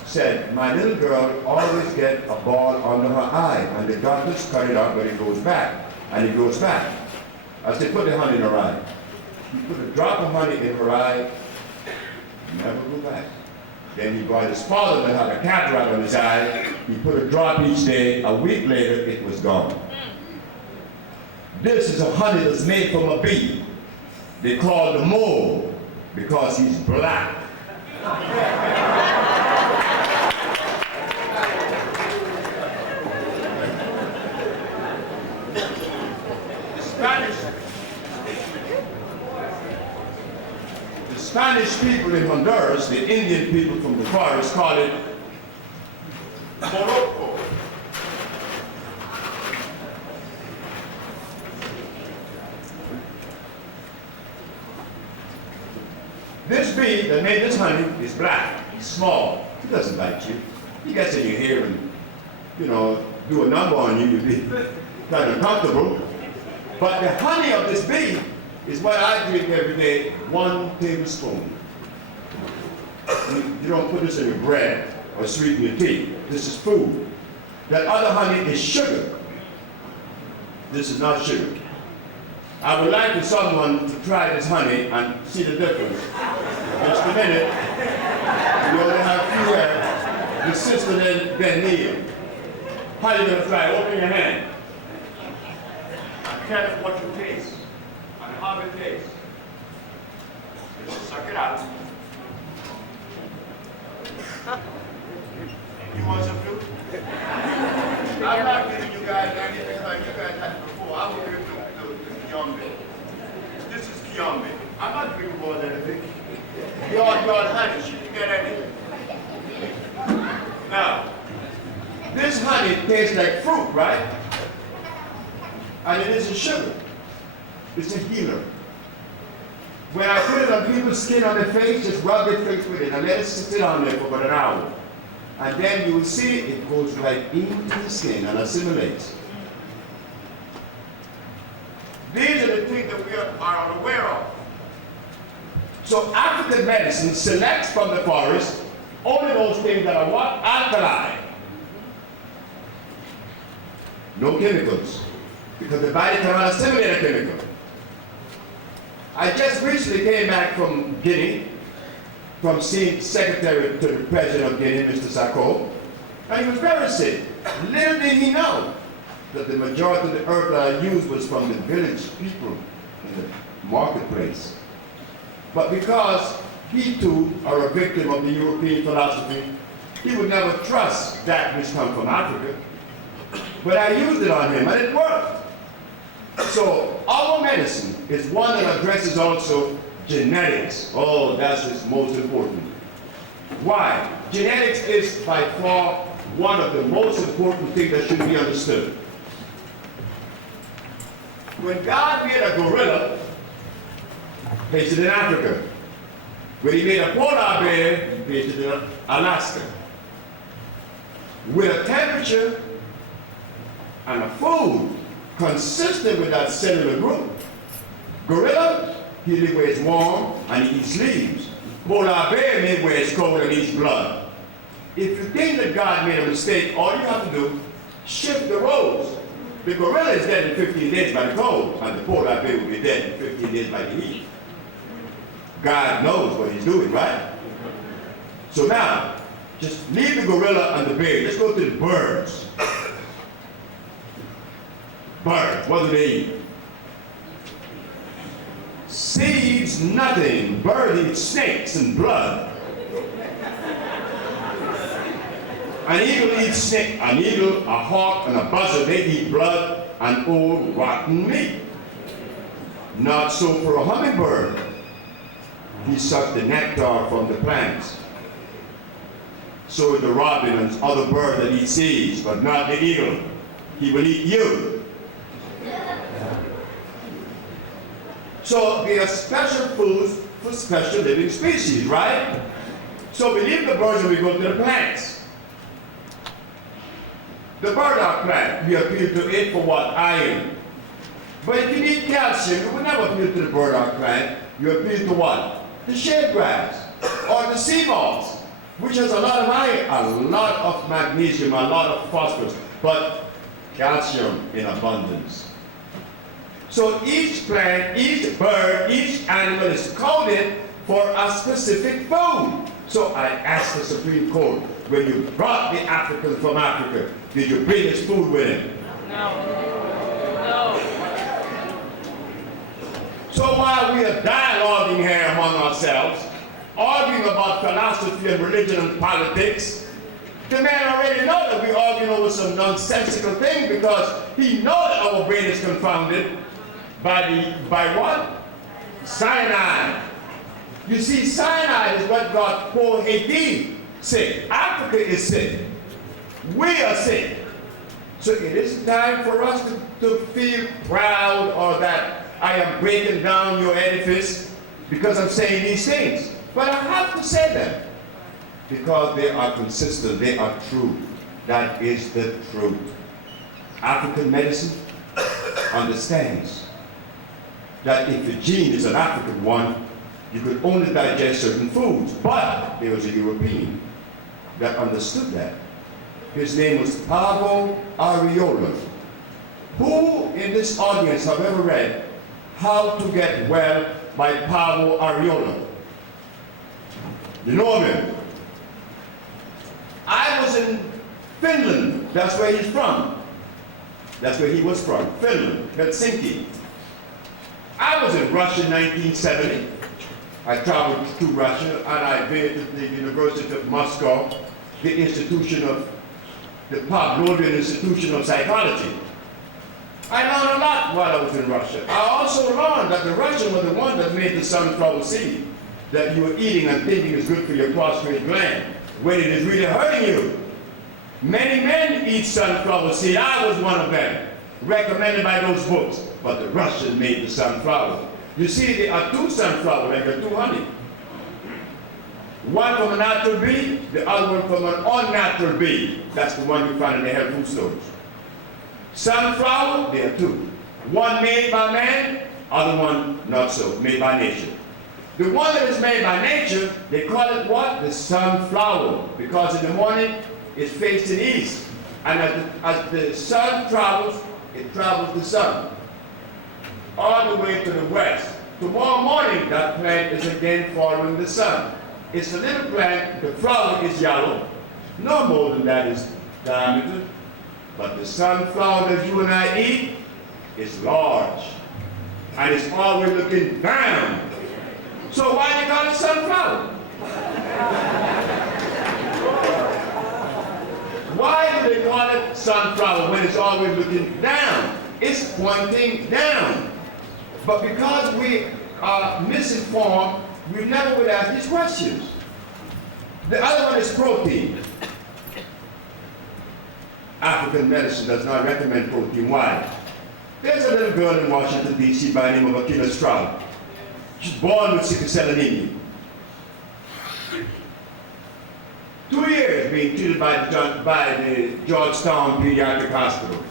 said, my little girl always get a ball under her eye, and the doctors cut it out, but it goes back, and it goes back. I said, put the honey in her eye. He put a drop of honey in her eye, never go back. Then he brought his father that had a cataract on his eye. He put a drop each day. A week later, it was gone. This is a honey that's made from a bee. They call the mole because he's black. The Spanish people in Honduras, the Indian people from the forest, call it Morocco. This bee that made this honey is black, it's small. It doesn't bite you. He gets in your hair and, do a number on you, you'll be kind of uncomfortable. But the honey of this bee is what I drink every day, 1 tablespoon. You don't put this in your bread or sweeten your tea. This is food. That other honey is sugar. This is not sugar. I would like for someone to try this honey and see the difference. Just a minute. You only have few air. The sister then kneel. How are you going to try it? Open your hand. Careful what you taste and how it tastes. Just suck it out. You want some fruit? I'm not giving you guys anything like you guys had before. I will give you the Kiombe. This is Kiombe. I'm not giving you more than anything. You all honey. She didn't get anything. Now, this honey tastes like fruit, right? And it isn't sugar. It's a healer. When I put it on people's skin on their face, just rub their face with it and let it sit on there for about an hour. And then you will see it goes right into the skin and assimilates. These are the things that we are unaware of. So African medicine selects from the forest only those things that are what? Alkaline. No chemicals. Because the body cannot assimilate a chemical. I just recently came back from Guinea, from seeing Secretary to the President of Guinea, Mr. Sacco, and he was very sick. Little did he know that the majority of the herb that I used was from the village people in the marketplace. But because he too are a victim of the European philosophy, he would never trust that which comes from Africa. But I used it on him and it worked. So our medicine is one that addresses also genetics. Oh, that's its most important. Why? Genetics is by far one of the most important things that should be understood. When God made a gorilla, placed it in Africa. When he made a polar bear, he placed it in Alaska. With a temperature and a food consistent with that cellular group. Gorilla, he lives where it's warm and he eats leaves. Polar bear lives where it's cold and eats blood. If you think that God made a mistake, all you have to do, shift the roles. The gorilla is dead in 15 days by the cold, and the polar bear will be dead in 15 days by the heat. God knows what he's doing, right? So now, just leave the gorilla and the bear. Let's go to the birds. Birds, what do they eat? Seeds, nothing. Birds eat snakes and blood. An eagle eats snake. An eagle, a hawk, and a buzzard, they eat blood and old rotten meat. Not so for a hummingbird. He sucks the nectar from the plants. So is the robin and other bird that he sees, but not the eagle. He will eat you. So there are special foods for special living species, right? So we leave the birds and we go to the plants. The burdock plant, we appeal to it for what? Iron. But if you need calcium, you will never appeal to the burdock plant. You appeal to what? The shade grass or the sea moss, which has a lot of iron, a lot of magnesium, a lot of phosphorus, but calcium in abundance. So each plant, each bird, each animal is coded for a specific food. So I asked the Supreme Court, when you brought the Africans from Africa, did you bring his food with him? No. So while we are dialoguing here among ourselves, arguing about philosophy and religion and politics, the man already knows that we're arguing over some nonsensical thing because he knows that our brain is confounded by what? Cyanide. You see, cyanide is what got poor Haiti sick. Africa is sick. We are sick. So it isn't time for us to feel proud or that I am breaking down your edifice because I'm saying these things. But I have to say them because they are consistent, they are true. That is the truth. African medicine understands that if the gene is an African one, you could only digest certain foods. But there was a European that understood that. His name was Pablo Arriola. Who in this audience have ever read How to Get Well by Pablo Arriola? You know him? I was in Finland. That's where he's from. That's where he was from, Finland, Helsinki. I was in Russia in 1970. I traveled to Russia and I visited the University of Moscow, the institution of the Pavlovian Institution of Psychology. I learned a lot while I was in Russia. I also learned that the Russians were the ones that made the sunflower seed that you were eating and thinking is good for your prostate gland, when it is really hurting you. Many men eat sunflower seed. I was one of them, recommended by those books. But the Russians made the sunflower. You see, there are two sunflowers, like there are two honey. One from a natural bee, the other one from an unnatural bee. That's the one you find in the health food stores. Sunflower, there are two. One made by man, other one not so, made by nature. The one that is made by nature, they call it what? The sunflower. Because in the morning, it's facing east. And as the sun travels, it travels the sun all the way to the west. Tomorrow morning, that plant is again following the sun. It's a little plant, the flower is yellow, no more than that is diameter, but the sunflower that you and I eat is large, and it's always looking down. So why do you call it sunflower? Why do they call it sunflower when it's always looking down? It's pointing down. But because we are misinformed, we never would ask these questions. The other one is protein. African medicine does not recommend protein. Why? There's a little girl in Washington, D.C. by the name of Akila Stroud. She's born with sickle cell anemia. 2 years being treated by the Georgetown Pediatric Hospital.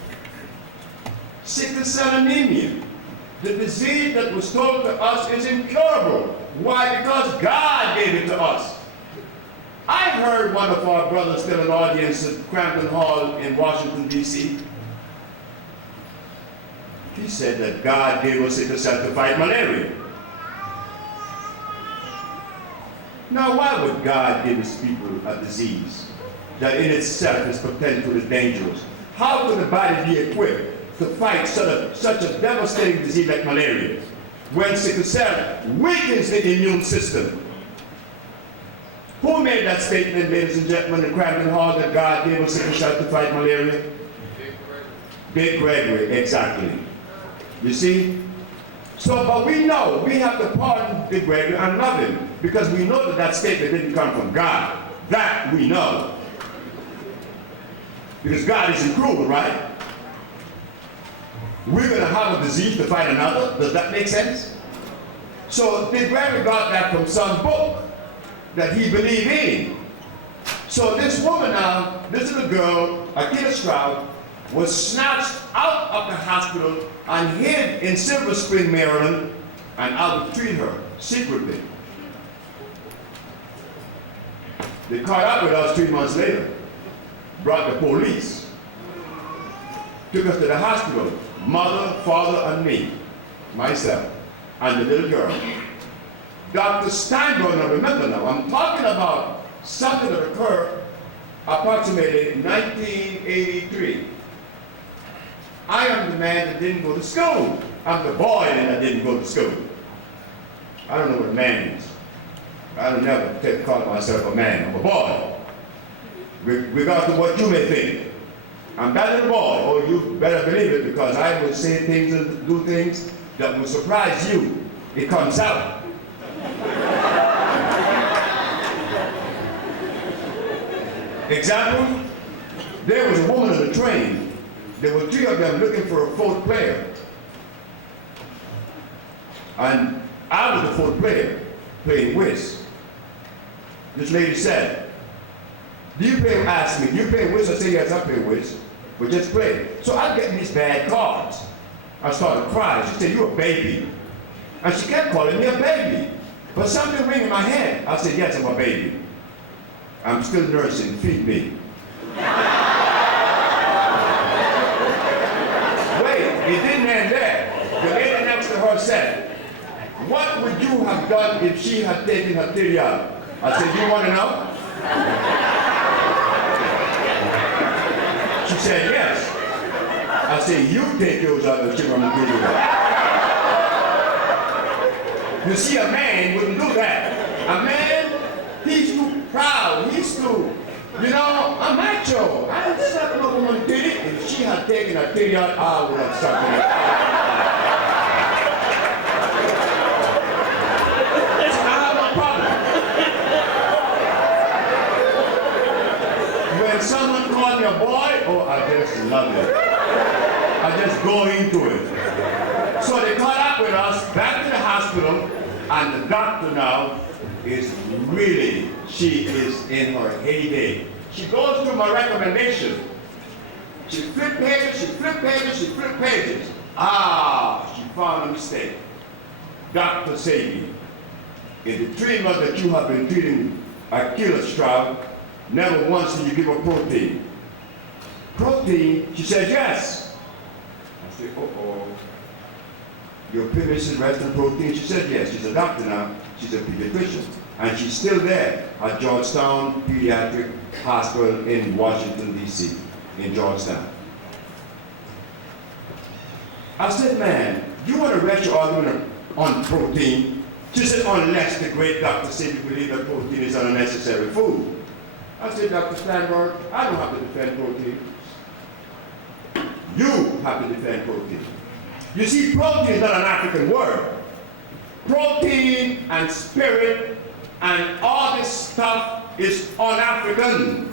Sickle cell anemia. The disease that was told to us is incurable. Why? Because God gave it to us. I heard one of our brothers tell an audience at Crampton Hall in Washington, D.C. He said that God gave us sickle cell to fight malaria. Now, why would God give his people a disease that in itself is potentially dangerous? How could the body be equipped to fight such a devastating disease like malaria when sickle cell weakens the immune system? Who made that statement, ladies and gentlemen, in Crampton Hall, that God gave us sickle cell to fight malaria? Big Gregory, exactly. You see? So, but we know we have to pardon Dick Gregory and love him because we know that that statement didn't come from God. That we know. Because God isn't cruel, right? We're going to have a disease to fight another. Does that make sense? So Dick Gregory got that from some book that he believed in. So this woman now, this little girl, Akita Stroud, was snatched out of the hospital and hid in Silver Spring, Maryland, and I would treat her secretly. They caught up with us 3 months later, brought the police, took us to the hospital, mother, father, and me, myself, and the little girl. Dr. Steinberg, I remember now, I'm talking about something that occurred approximately 1983. I am the man that didn't go to school. I'm the boy that didn't go to school. I don't know what a man is. I don't never call myself a man. I'm a boy. Regardless of what you may think. I'm that little boy. Oh, you better believe it because I will say things and do things that will surprise you. It comes out. Example, there was a woman on the train. There were 3 of them looking for a 4th player. And I was the 4th player, playing whist. This lady said, do you play, asked me, do you play whist? I said, yes, I play whist, but just play. So I get these bad cards. I started crying. She said, you're a baby. And she kept calling me a baby. But something ring in my head. I said, yes, I'm a baby. I'm still nursing, feed me. It didn't end there. The lady next to her said, what would you have done if she had taken her titty out? I said, you want to know? She said, yes. I said, you take yours out if she want to titty out. You see, a man wouldn't do that. A man, he's too proud. He's too, you know, I'm macho. I just have no woman titty. If she had taken her titty out, I would have sucked it. I have a problem. When someone calls me a boy, oh, I just love it. I just go into it. So they caught up with us back to the hospital, and the doctor now is really, she is in her heyday. She goes through my recommendation. She flipped pages, she flipped pages, she flipped pages. She found a mistake. Dr. Sebi, in the 3 months that you have been treating Akita Stroud, never once did you give her protein. Protein? She said yes. I said, uh-oh. Your previous is resting protein? She said yes. She's a doctor now. She's a pediatrician. And she's still there at Georgetown Pediatric Hospital in Washington, D.C., in Georgetown. I said, man, you want to rest your argument on protein? She said, unless the great Dr. Sebi believes that protein is an unnecessary food. I said, Dr. Steinberg, I don't have to defend protein. You have to defend protein. You see, protein is not an African word. Protein and spirit and all this stuff is un-African.